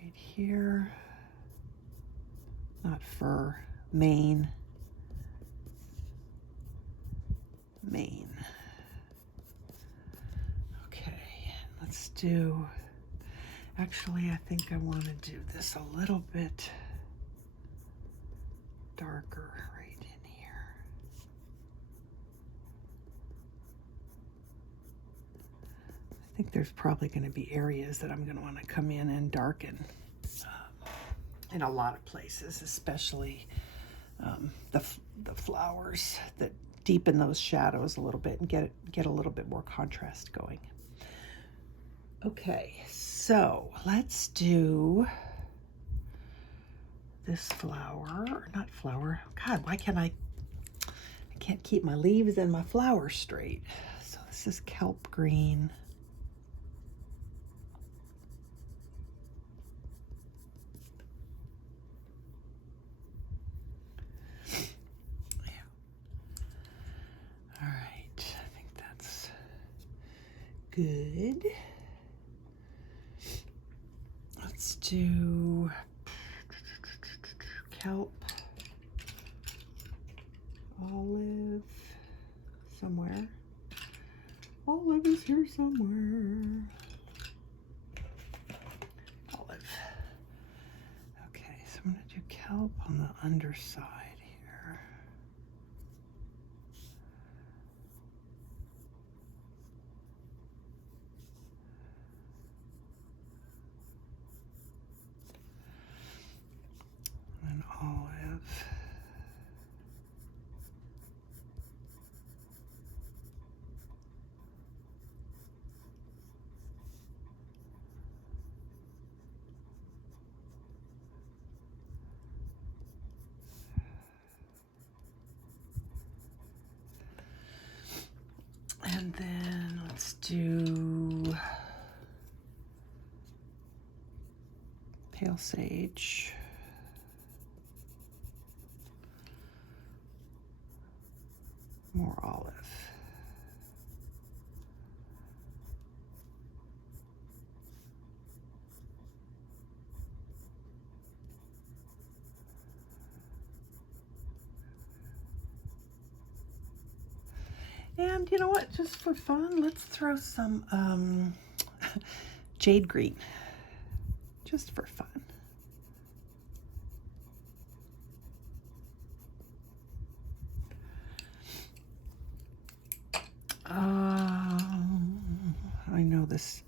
Right here. Not fur, mane. Okay, let's do, actually I think I want to do this a little bit darker right in here. I think there's probably going to be areas that I'm going to want to come in and darken in a lot of places, especially the flowers, that deepen those shadows a little bit and get a little bit more contrast going. Okay, so let's do this flower, or not flower. God, why can't I can't keep my leaves and my flowers straight. So this is Kelp Green. All right, I think that's good. Let's do Kelp Olive somewhere. Olive is here somewhere. Olive. Okay, so I'm going to do Kelp on the underside here. And Olive. And then let's do Pale Sage. More olive. And you know what, just for fun, let's throw some Jade Green, just for fun. I know this,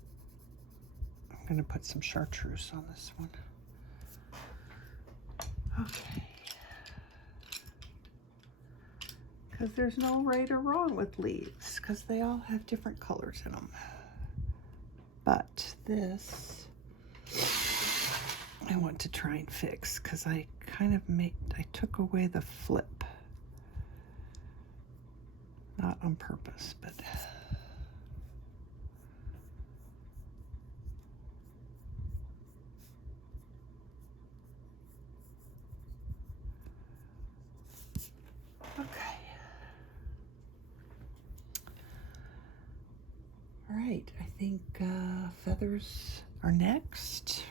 I'm gonna put some Chartreuse on this one. Okay. Because there's no right or wrong with leaves, because they all have different colors in them. But this, I want to try and fix, because I kind of I took away the flip. Not on purpose, but... Okay. All right, I think feathers are next.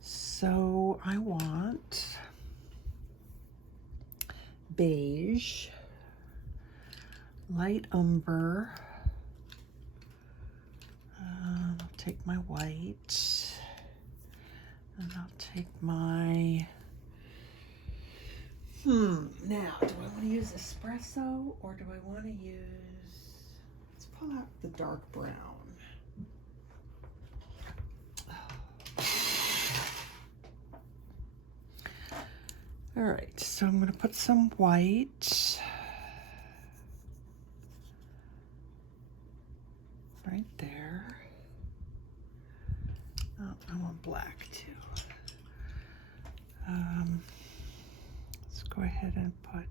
So I want beige, light umber. I'll take my white, and I'll take my... Now, do I want to use espresso, or do I want to use... Let's pull out the dark brown. All right, so I'm going to put some white right there. Oh, I want black too. Let's go ahead and put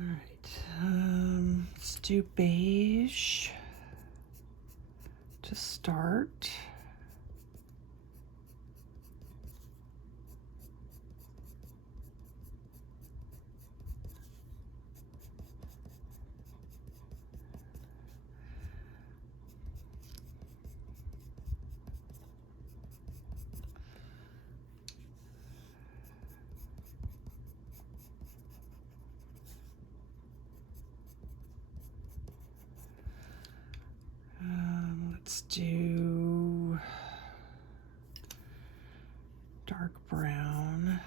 all right, let's do beige to start. Let's do dark brown.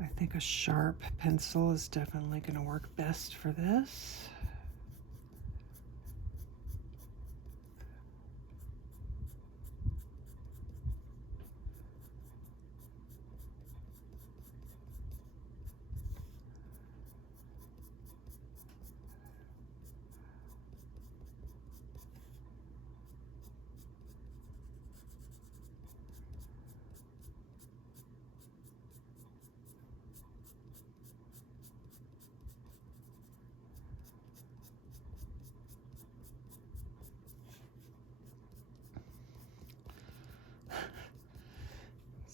I think a sharp pencil is definitely going to work best for this.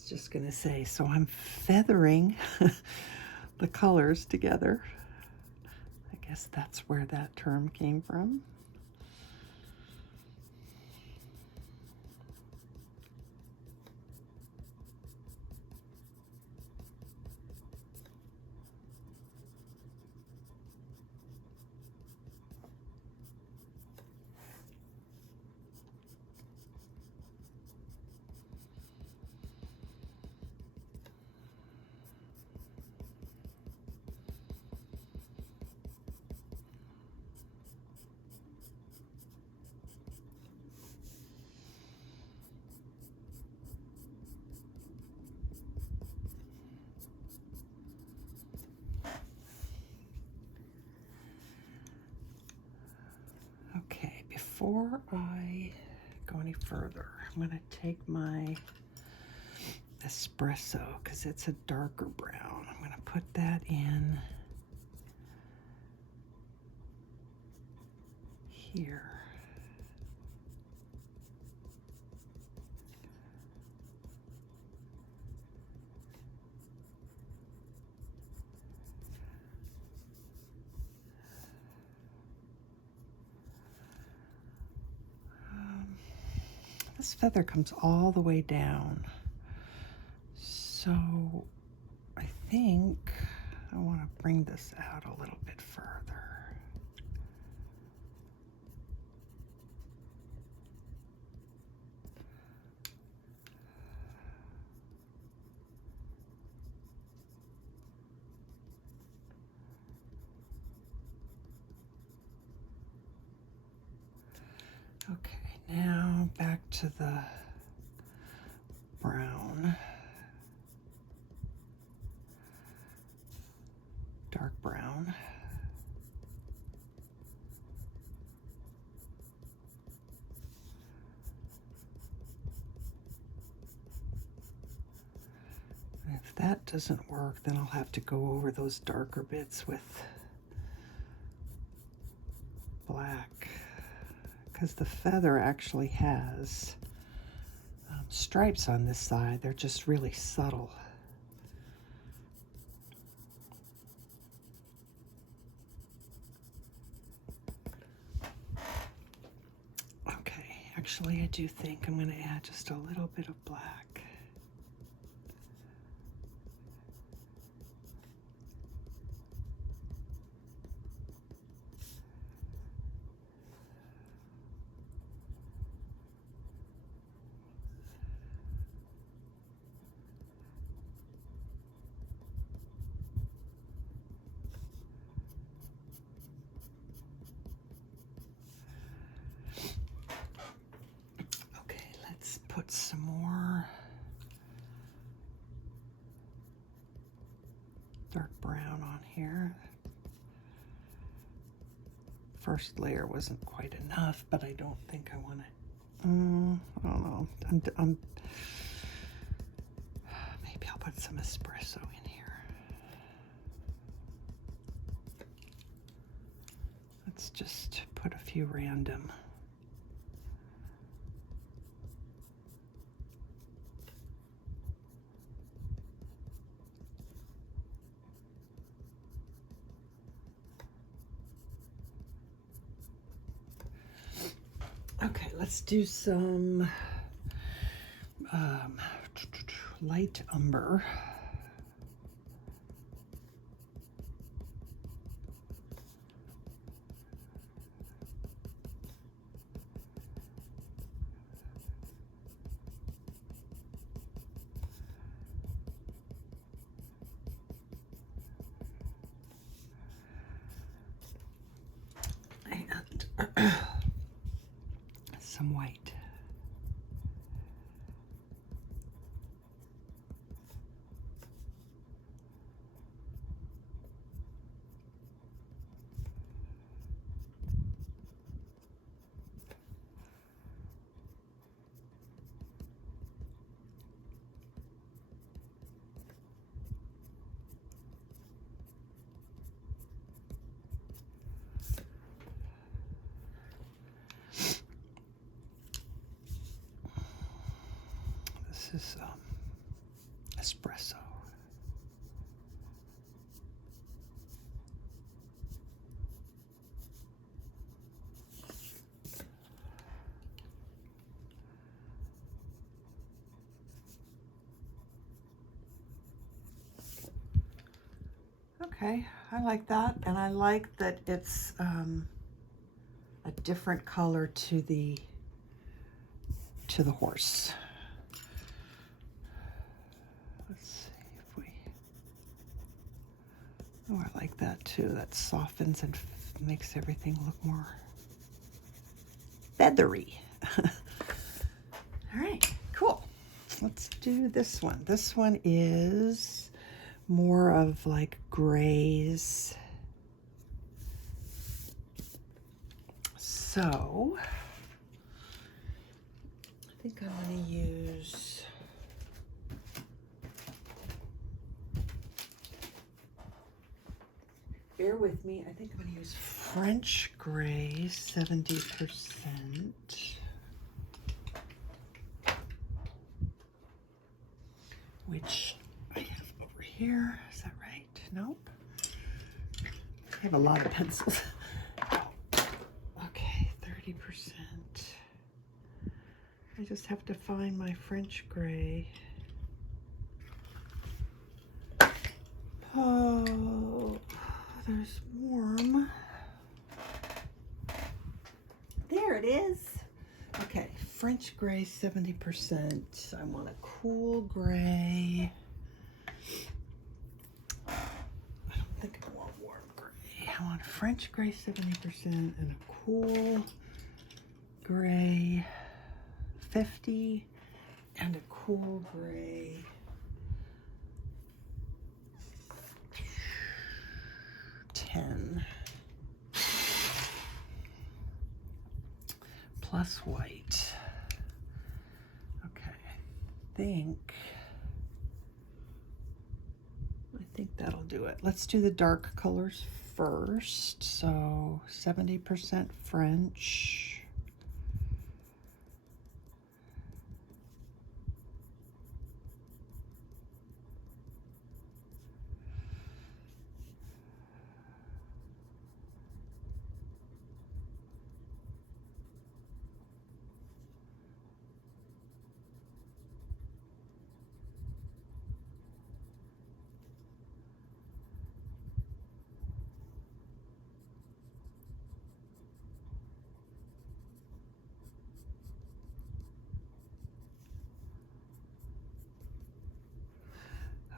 Just gonna say, so I'm feathering the colors together. I guess that's where that term came from. Okay, before I go any further, I'm going to take my espresso, because it's a darker brown. I'm going to put that in here. this feather comes all the way down. So I think I want to bring this out a little bit further. Okay, now back to the brown, dark brown. And if that doesn't work, then I'll have to go over those darker bits with black, because the feather actually has stripes on this side. They're just really subtle. Okay, actually I do think I'm going to add just a little bit of black. Put some more dark brown on here. First layer wasn't quite enough, but I don't think I want to. I don't know. Maybe I'll put some espresso in here. Let's just put a few random. Okay, let's do some light umber. And some white. This is espresso. Okay, I like that, and I like that it's a different color to the horse. Let's see if we. Oh, I like that too. That softens and makes everything look more feathery. All right, cool. Let's do this one. This one is more of like grays. So I think I'm going to use bear with me. I think I'm going to use French gray 70%. Which I have over here. Is that right? Nope. I have a lot of pencils. Okay, 30%. I just have to find my French gray. Oh, there's warm. There it is. Okay, French gray 70%. I want a cool gray. I don't think I want warm gray. I want a French gray 70% and a cool gray 50 and a cool gray 10 plus white. Okay, I think that'll do it. Let's do the dark colors first. So 70% French.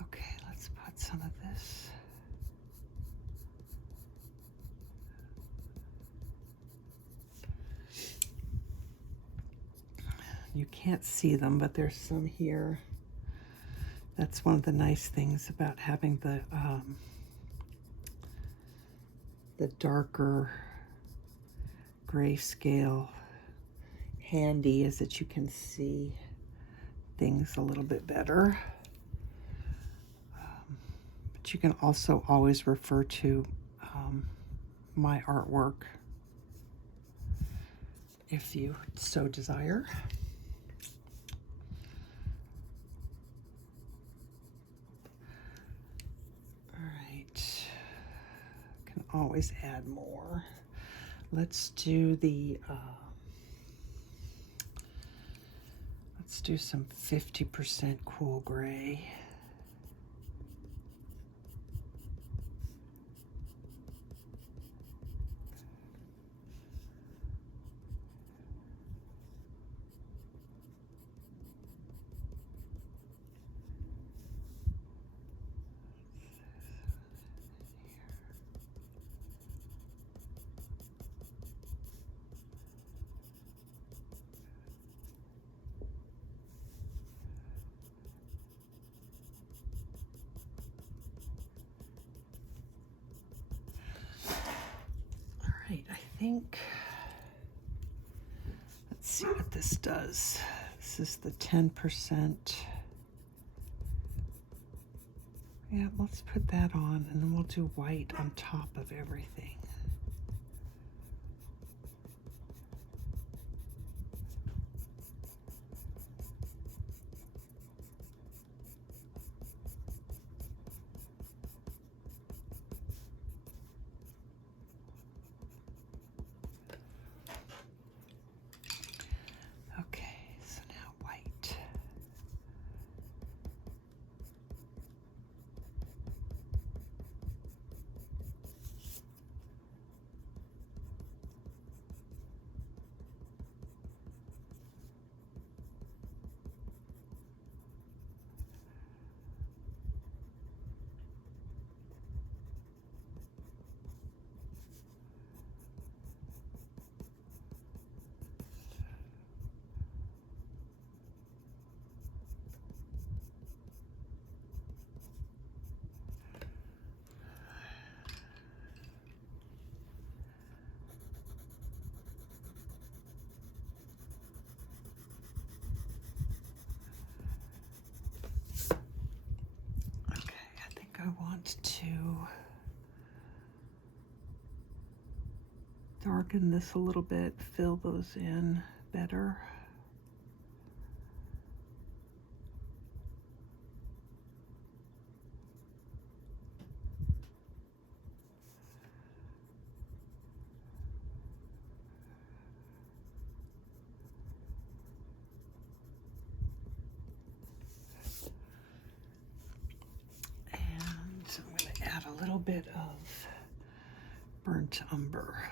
Okay, let's put some of this. You can't see them, but there's some here. That's one of the nice things about having the darker grayscale handy, is that you can see things a little bit better. But you can also always refer to my artwork if you so desire. All right, can always add more. Let's do the let's do some 50% cool gray. Right, I think, let's see what this does. This is the 10%. Yeah, let's put that on, and then we'll do white on top of everything. I want to darken this a little bit, fill those in better. little bit of burnt umber.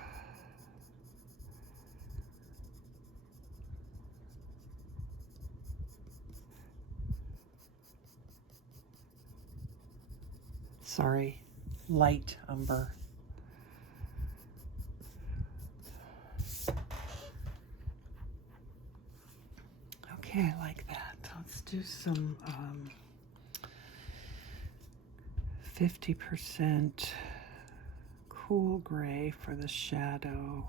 Sorry, light umber. Okay, I like that. Let's do some 50% cool gray for the shadow.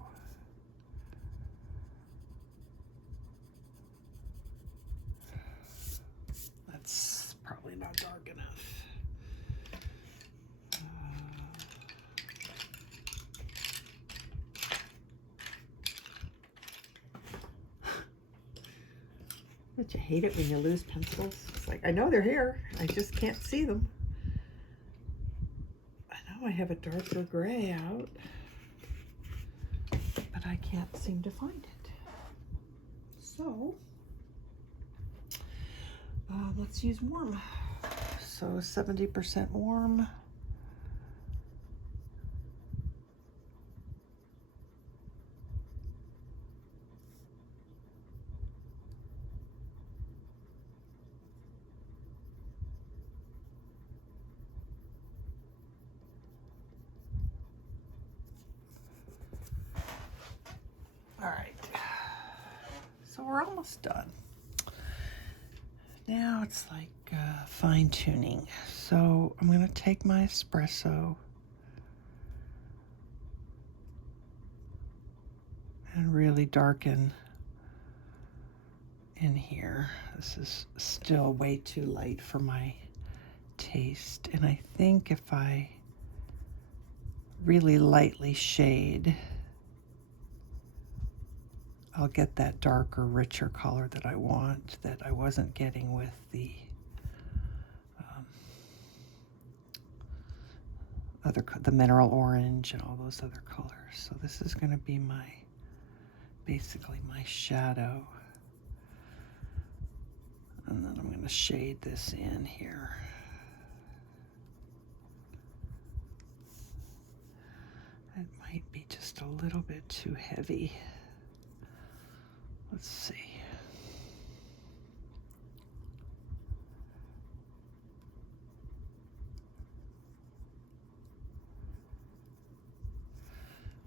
That's probably not dark enough. Don't you hate it when you lose pencils? It's like, I know they're here, I just can't see them. I know I have a darker gray out, but I can't seem to find it. So, let's use warm. So 70% warm. All right, so we're almost done. Now it's like fine tuning. So I'm gonna take my espresso and really darken in here. This is still way too light for my taste. And I think if I really lightly shade, I'll get that darker, richer color that I want, that I wasn't getting with the the mineral orange and all those other colors. So this is going to be basically my shadow. And then I'm going to shade this in here. It might be just a little bit too heavy. Let's see.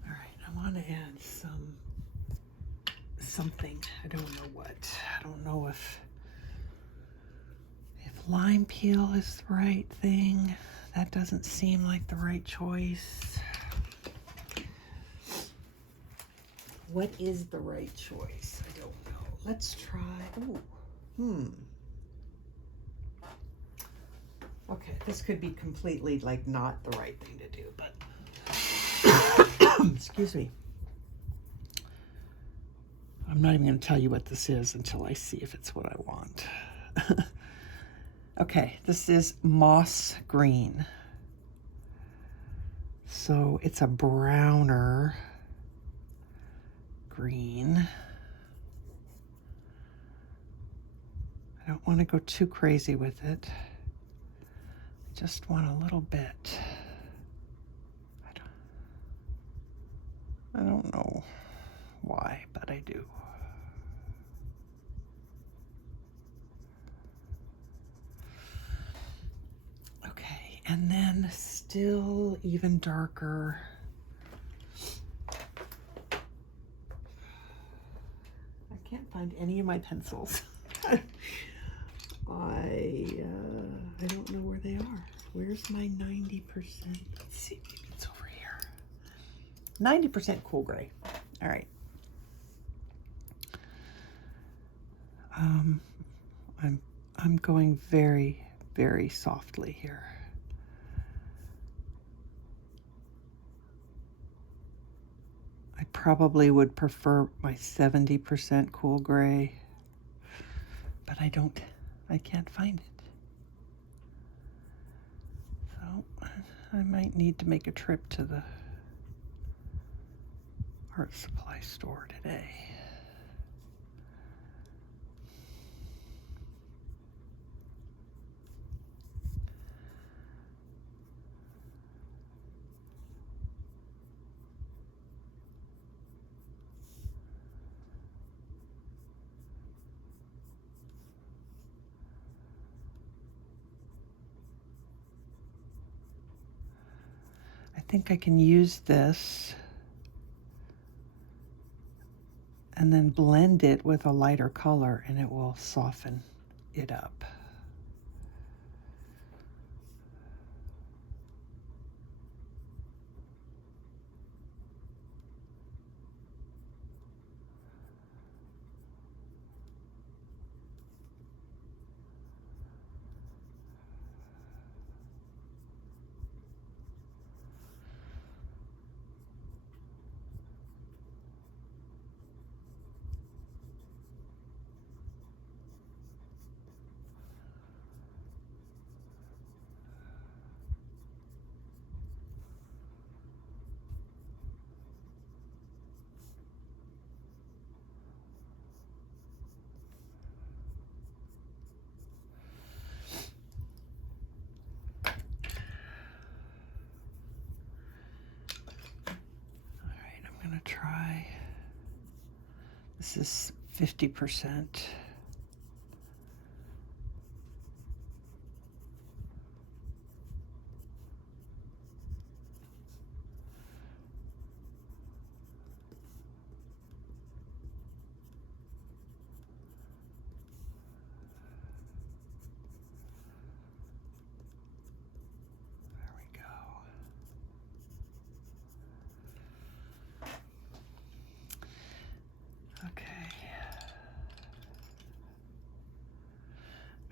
All right, I want to add something. I don't know what. I don't know if lime peel is the right thing. That doesn't seem like the right choice. What is the right choice? I don't know. Let's try, Okay, this could be completely like not the right thing to do, but excuse me. I'm not even going to tell you what this is until I see if it's what I want. Okay, this is moss green. So it's a browner green. I don't want to go too crazy with it. I just want a little bit. I don't know why, but I do. Okay, and then still even darker. I can't find any of my pencils. I don't know where they are. Where's my 90%? Let's see, maybe it's over here. 90% cool gray. All right. I'm going very, very softly here. I probably would prefer my 70% cool gray, but I can't find it. So I might need to make a trip to the art supply store today. think I can use this and then blend it with a lighter color and it will soften it up. Try. This is 50%.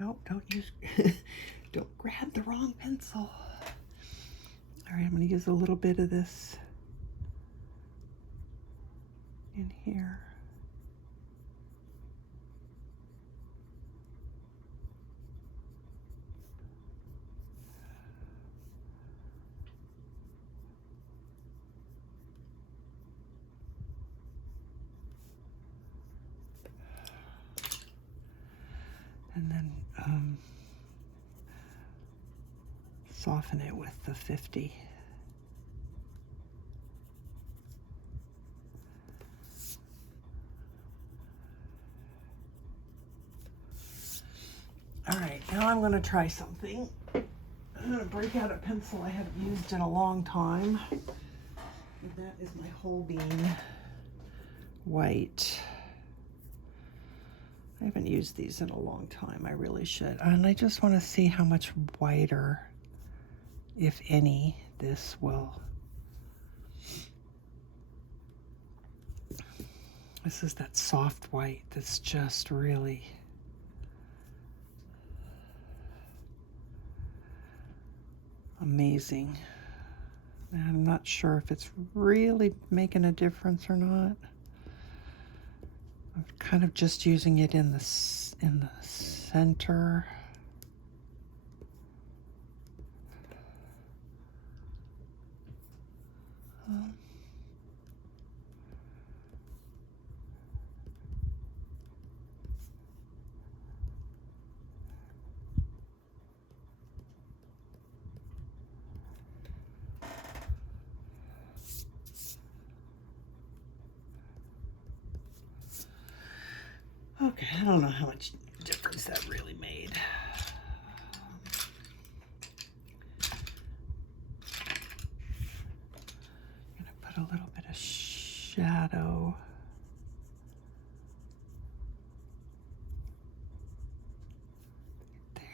Nope, don't use, don't grab the wrong pencil. All right, I'm going to use a little bit of this in here. And then soften it with the 50. All right, now I'm going to try something. I'm going to break out a pencil I haven't used in a long time. And that is my whole bean white. I haven't used these in a long time. I really should. And I just want to see how much whiter, if any, this will. This is that soft white that's just really amazing. And I'm not sure if it's really making a difference or not. I'm kind of just using it in the center. Okay, I don't know how much difference that really made. I'm gonna put a little bit of shadow. There.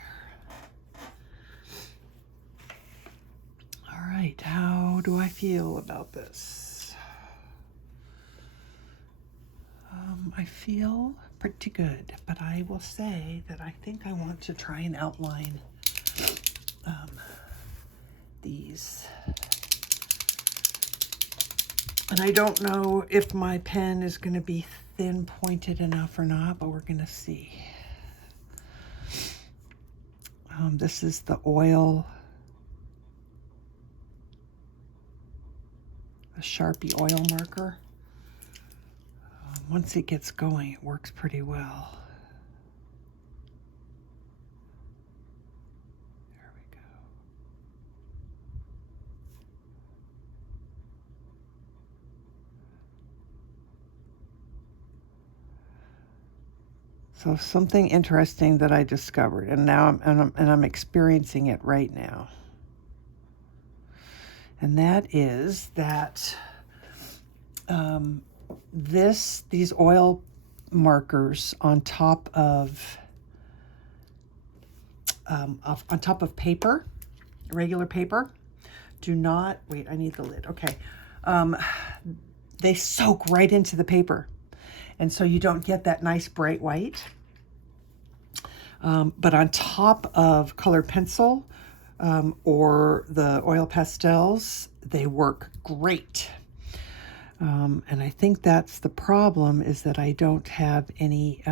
All right, how do I feel about this? I feel pretty good, but I will say that I think I want to try and outline these. And I don't know if my pen is going to be thin pointed enough or not, but we're going to see. This is the oil, a Sharpie oil marker. Once it gets going, it works pretty well. There we go. So something interesting that I discovered, and now I'm experiencing it right now, And that is that these oil markers on top of paper, regular paper, do not, wait, I need the lid, okay. They soak right into the paper. And so you don't get that nice bright white. But on top of colored pencil or the oil pastels, they work great. And I think that's the problem, is that I don't have any,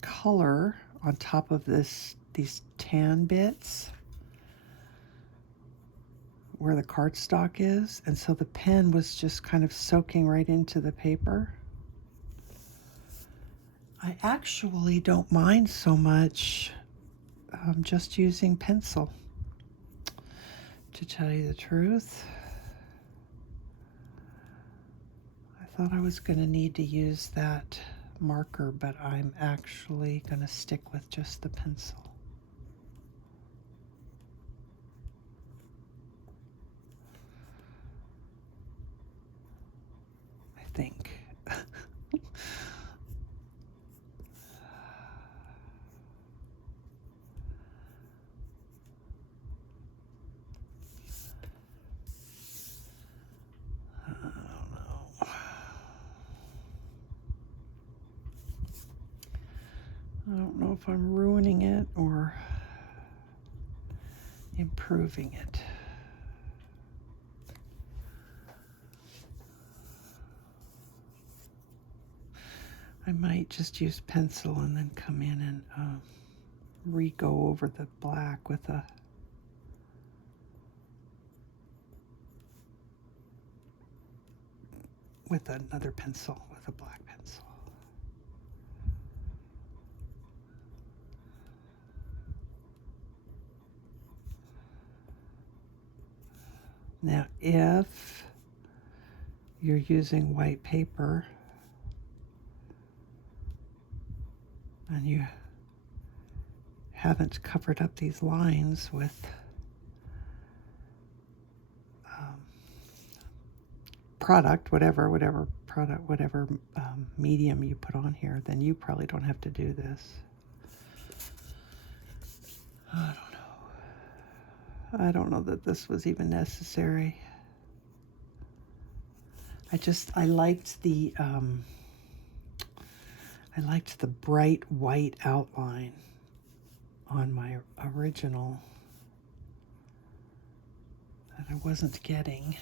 color on top of these tan bits where the cardstock is. And so the pen was just kind of soaking right into the paper. I actually don't mind so much just using pencil, to tell you the truth. I thought I was going to need to use that marker, but I'm actually going to stick with just the pencil. I think. I don't know if I'm ruining it or improving it. I might just use pencil and then come in and re-go over the black with another pencil, with a black pencil. Now, if you're using white paper and you haven't covered up these lines with product, whatever medium you put on here, then you probably don't have to do this. I don't know that this was even necessary. I liked the bright white outline on my original that I wasn't getting.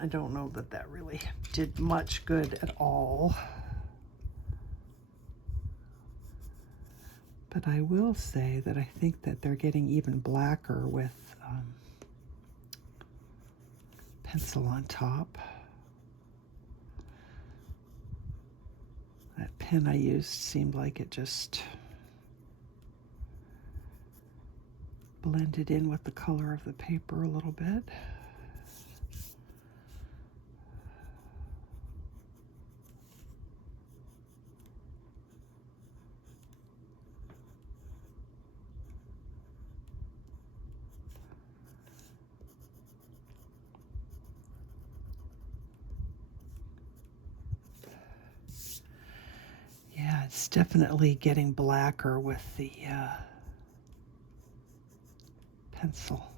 I don't know that that really did much good at all. But I will say that I think that they're getting even blacker with pencil on top. That pen I used seemed like it just blended in with the color of the paper a little bit. Yeah, it's definitely getting blacker with the pencil.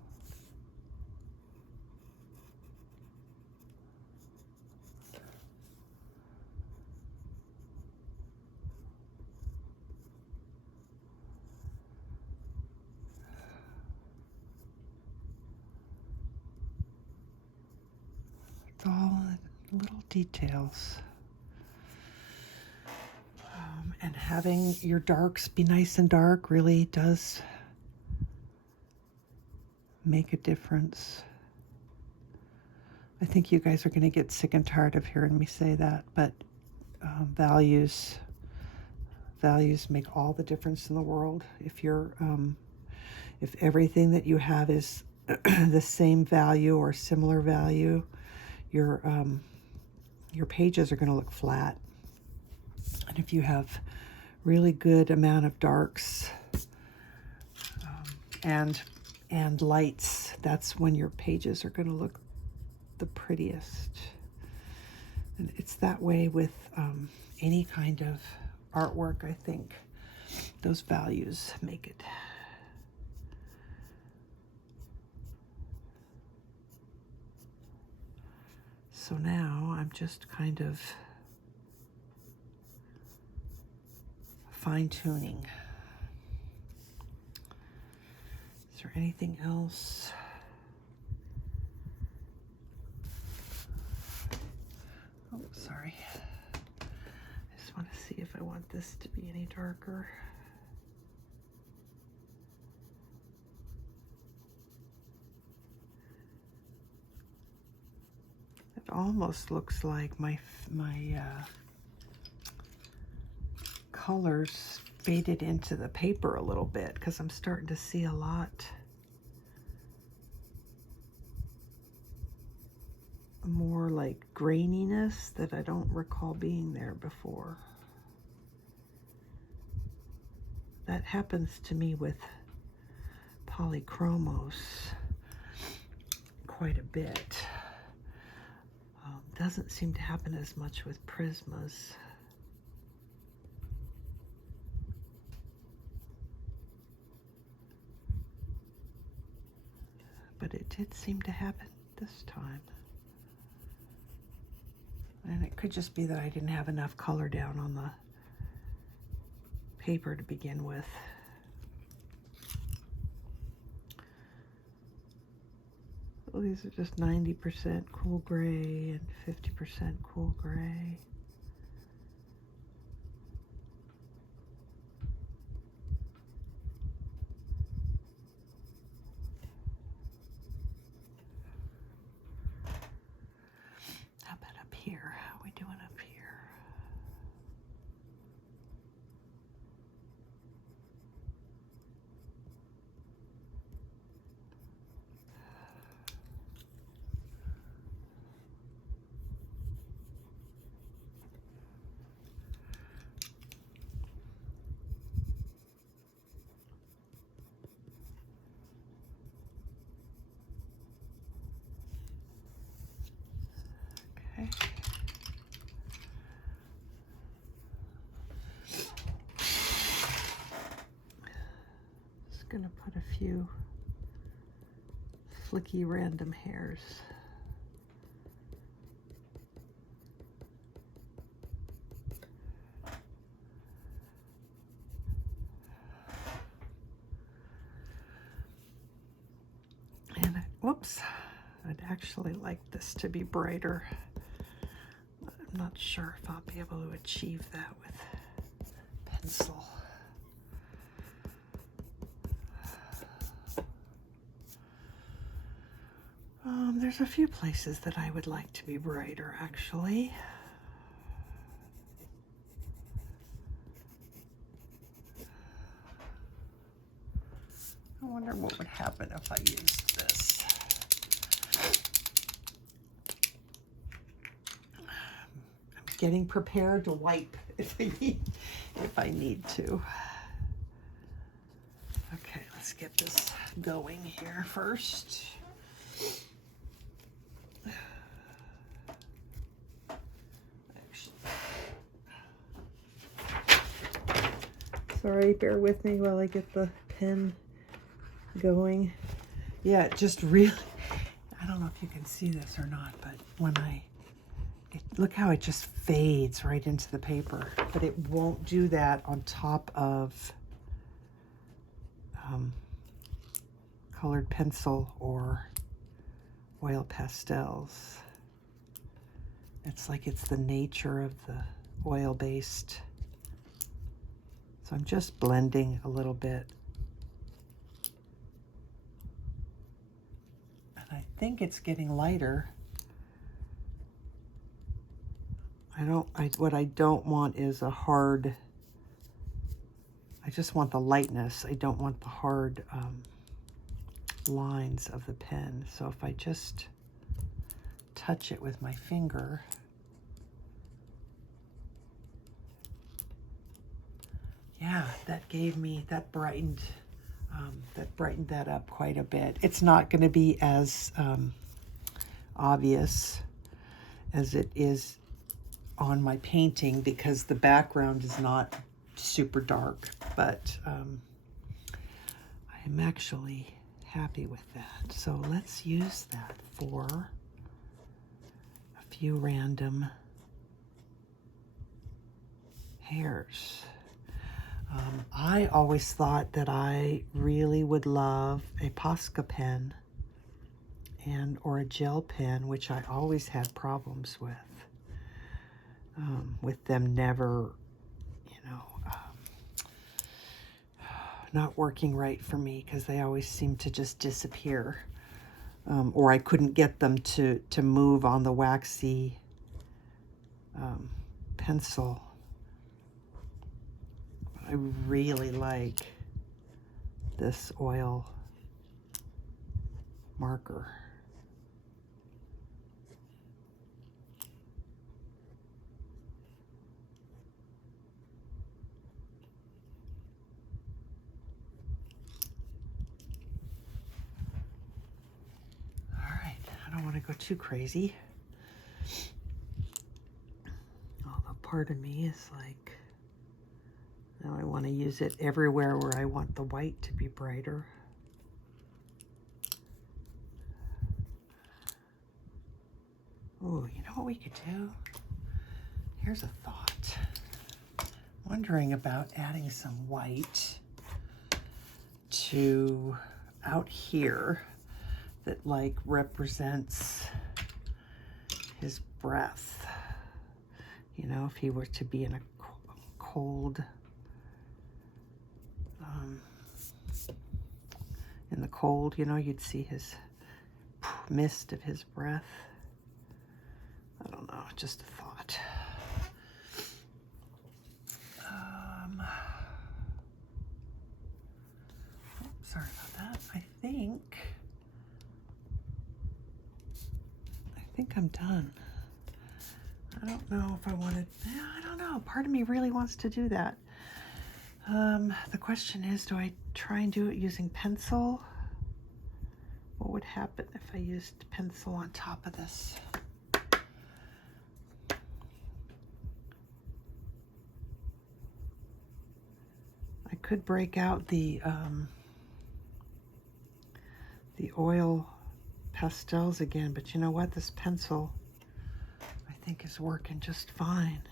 It's all little details. And having your darks be nice and dark really does make a difference. I think you guys are going to get sick and tired of hearing me say that, but values make all the difference in the world. If you're if everything that you have is the same value or similar value, your pages are going to look flat. And if you have really good amount of darks and lights. That's when your pages are going to look the prettiest. And it's that way with any kind of artwork, I think. Those values make it. So now I'm just kind of fine-tuning. Is there anything else? Oh, sorry. I just want to see if I want this to be any darker. It almost looks like my colors faded into the paper a little bit, because I'm starting to see a lot more like graininess that I don't recall being there before. That happens to me with polychromos quite a bit. Doesn't seem to happen as much with Prismas. But it did seem to happen this time. And it could just be that I didn't have enough color down on the paper to begin with. Well, these are just 90% cool gray and 50% cool gray. How about up here? How are we doing up here? Okay. Just gonna put a few flicky random hairs. And whoops, I'd actually like this to be brighter. I'm not sure if I'll be able to achieve that with pencil. There's a few places that I would like to be brighter, actually. I wonder what would happen if I used this. I'm getting prepared to wipe if I need to. Okay, let's get this going here first. Sorry, bear with me while I get the pen going. Yeah, it just really, I don't know if you can see this or not, but when look how it just fades right into the paper, but it won't do that on top of colored pencil or oil pastels. It's like it's the nature of the oil-based. So I'm just blending a little bit. And I think it's getting lighter. What I don't want is a hard, I just want the lightness. I don't want the hard lines of the pen. So if I just touch it with my finger, yeah, that brightened that brightened that up quite a bit. It's not going to be as obvious as it is on my painting because the background is not super dark, but I'm actually happy with that. So let's use that for a few random hairs. I always thought that I really would love a Posca pen or a gel pen, which I always had problems with them never, you know, not working right for me because they always seem to just disappear, or I couldn't get them to move on the waxy pencil. I really like this oil marker. All right, I don't want to go too crazy. Although part of me is like, now I want to use it everywhere where I want the white to be brighter. Oh, you know what we could do? Here's a thought. Wondering about adding some white to out here that like represents his breath. You know, if he were to be in a cold, in the cold, you know, you'd see his mist of his breath. I don't know, just a thought. Sorry about that. I think I'm done. I don't know if I wanted, I don't know. Part of me really wants to do that. The question is, do I try and do it using pencil? What would happen if I used pencil on top of this? I could break out the oil pastels again, but you know what? This pencil, I think, is working just fine.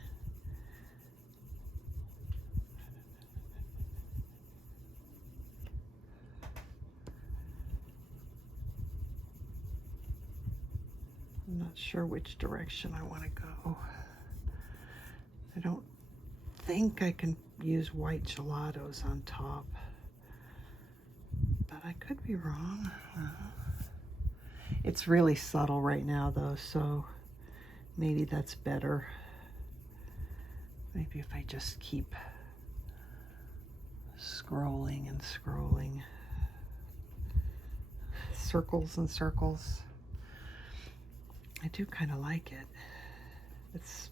I'm not sure which direction I want to go. I don't think I can use white gelatos on top, but I could be wrong. It's really subtle right now though, so maybe that's better. Maybe if I just keep scrolling and scrolling. Circles and circles. I do kind of like it. It's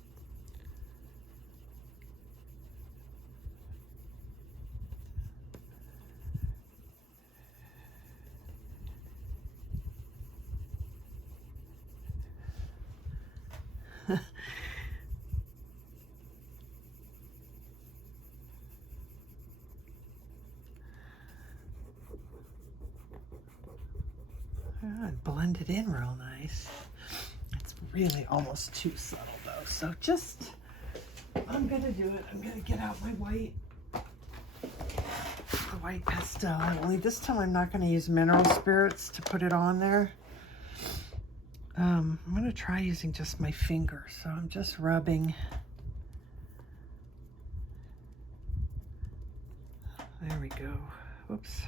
blend it in real nice. It's really almost too subtle though, so just, I'm gonna do it. I'm gonna get out my white, the white pastel. Only this time I'm not gonna use mineral spirits to put it on there. I'm gonna try using just my finger, so I'm just rubbing. There we go. Whoops.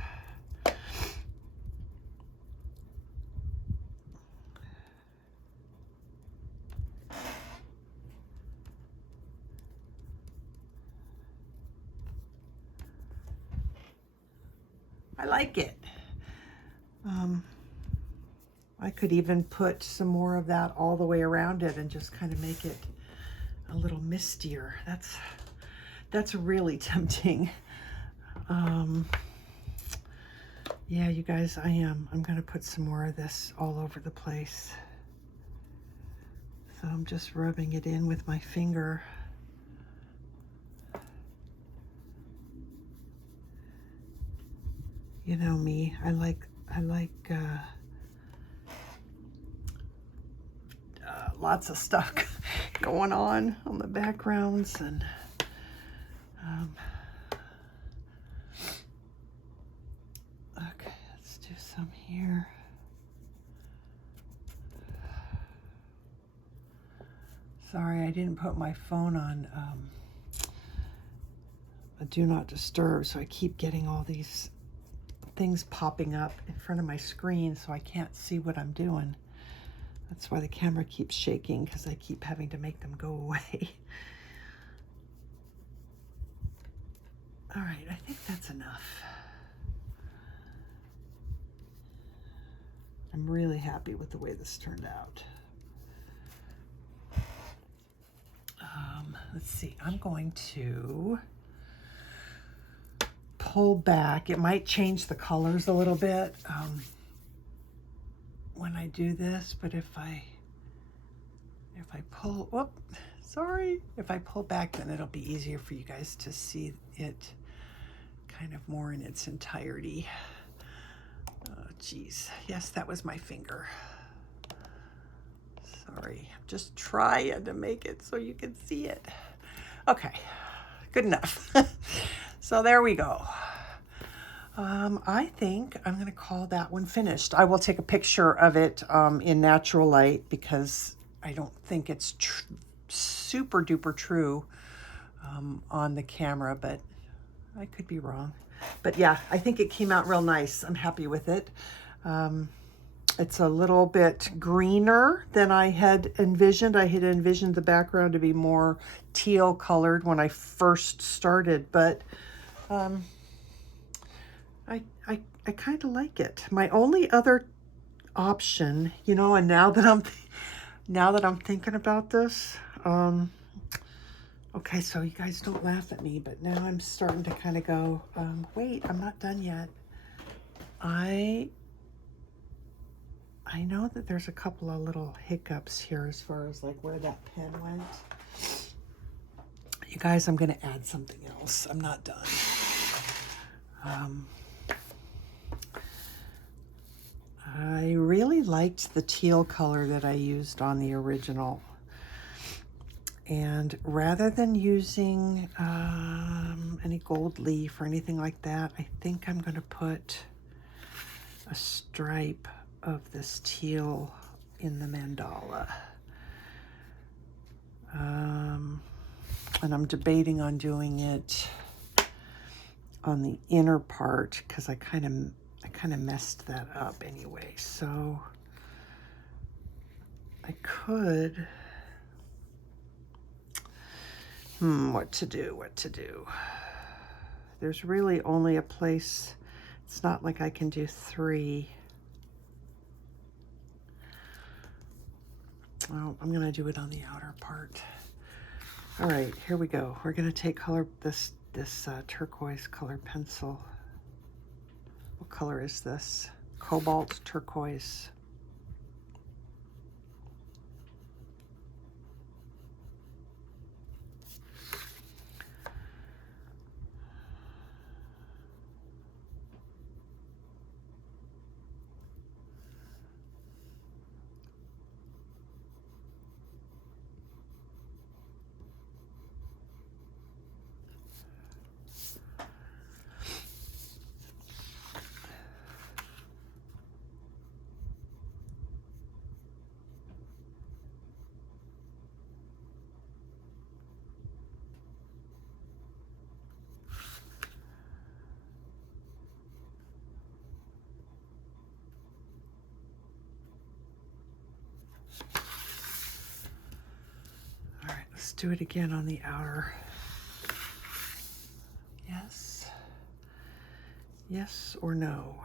I like it. I could even put some more of that all the way around it and just kind of make it a little mistier. That's really tempting. Yeah, you guys, I am. I'm going to put some more of this all over the place. So I'm just rubbing it in with my finger. You know me, I like lots of stuff going on the backgrounds, and okay, let's do some here. Sorry, I didn't put my phone on a do not disturb, so I keep getting all these things popping up in front of my screen, so I can't see what I'm doing. That's why the camera keeps shaking, because I keep having to make them go away. All right, I think that's enough. I'm really happy with the way this turned out. Let's see, I'm going to pull back. It might change the colors a little bit when I do this, but if I pull, whoop, sorry, if I pull back, then it'll be easier for you guys to see it kind of more in its entirety. Oh, geez. Yes, that was my finger. Sorry, I'm just trying to make it so you can see it. Okay, good enough. So there we go. I think I'm going to call that one finished. I will take a picture of it in natural light, because I don't think it's super duper true on the camera, but I could be wrong. But yeah, I think it came out real nice. I'm happy with it. It's a little bit greener than I had envisioned. I had envisioned the background to be more teal colored when I first started, but I kind of like it. My only other option, you know, and now that I'm thinking about this, okay, so you guys don't laugh at me, but now I'm starting to kind of go, wait, I'm not done yet. I know that there's a couple of little hiccups here as far as like where that pen went. You guys, I'm going to add something else. I'm not done. I really liked the teal color that I used on the original. And rather than using any gold leaf or anything like that, I think I'm going to put a stripe of this teal in the mandala. And I'm debating on doing it on the inner part, because I kind of messed that up anyway. So I could, what to do. There's really only a place. It's not like I can do 3. Oh, I'm gonna do it on the outer part. All right, here we go. We're gonna take this turquoise colored pencil. What color is this? Cobalt Turquoise. Let's do it again on the outer. Yes. Yes or no?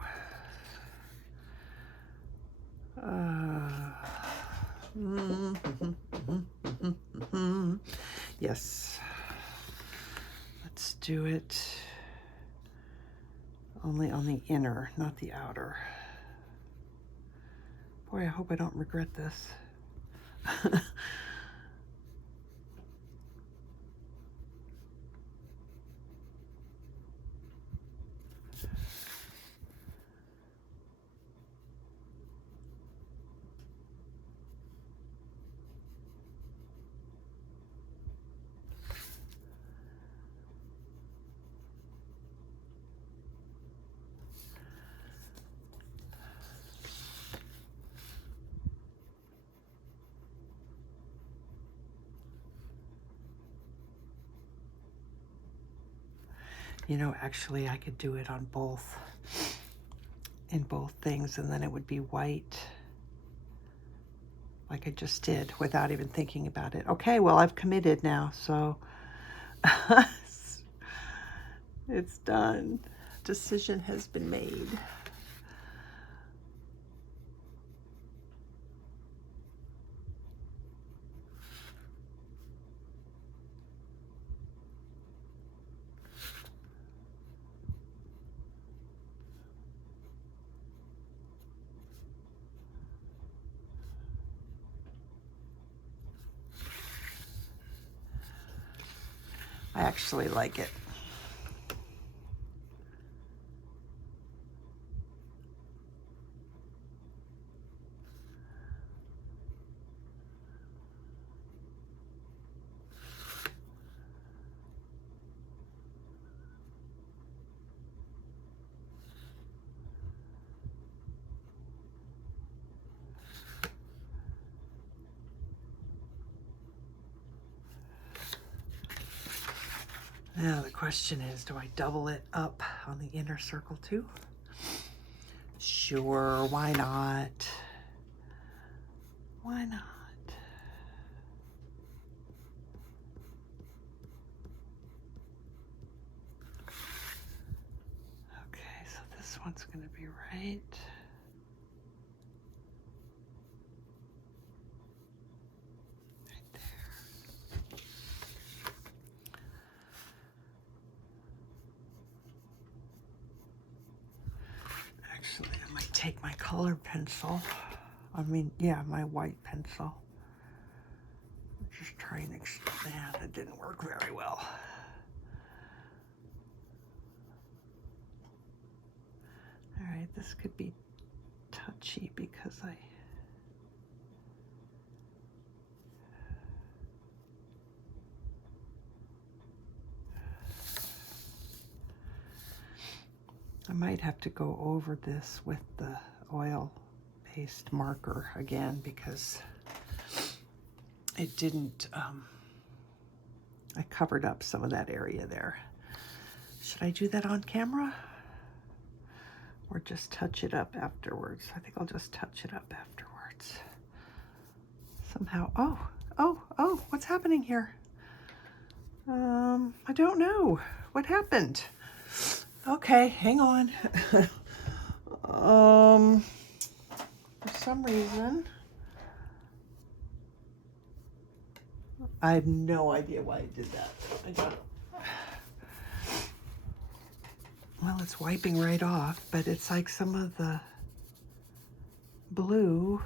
Yes. Let's do it Only on the inner, not the outer. Boy, I hope I don't regret this. You know, actually, I could do it on both, in both things, and then it would be white, like I just did, without even thinking about it. Okay, well, I've committed now, so it's done. Decision has been made. I actually like it. Now the question is, do I double it up on the inner circle too? Sure, why not? Why not? Okay, so this one's going to be right. Actually, I might take my color pencil. My white pencil. Just try and expand. It didn't work very well. All right, this could be touchy because I might have to go over this with the oil-based marker again because it didn't, I covered up some of that area there. Should I do that on camera? Or just touch it up afterwards? I think I'll just touch it up afterwards. Somehow, oh, what's happening here? I don't know. What happened? Okay, hang on. For some reason, I have no idea why I did that. Well, it's wiping right off, but it's like some of the blue.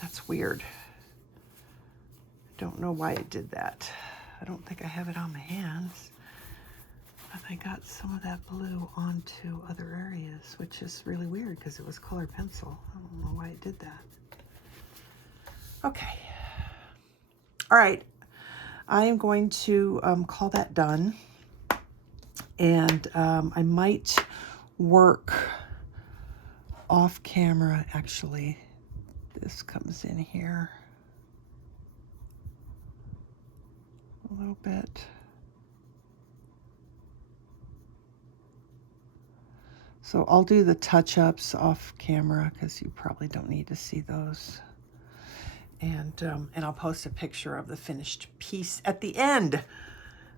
That's weird. Don't know why it did that. I don't think I have it on my hands. But I got some of that blue onto other areas, which is really weird because it was colored pencil. I don't know why it did that. Okay. All right. I am going to call that done. And I might work off camera. Actually, this comes in here a little bit. So I'll do the touch-ups off camera because you probably don't need to see those. And I'll post a picture of the finished piece at the end.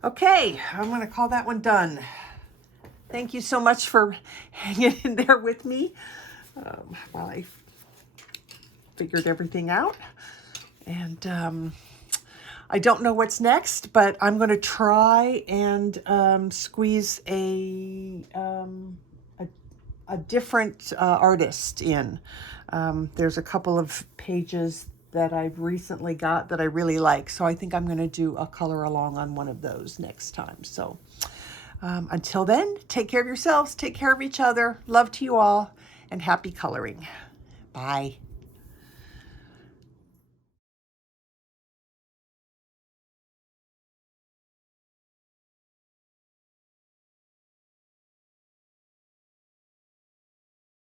Okay, I'm going to call that one done. Thank you so much for hanging in there with me while I figured everything out. And I don't know what's next, but I'm going to try and squeeze a different artist in. There's a couple of pages that I've recently got that I really like, so I think I'm going to do a color along on one of those next time. So until then, take care of yourselves, take care of each other, love to you all, and happy coloring. Bye.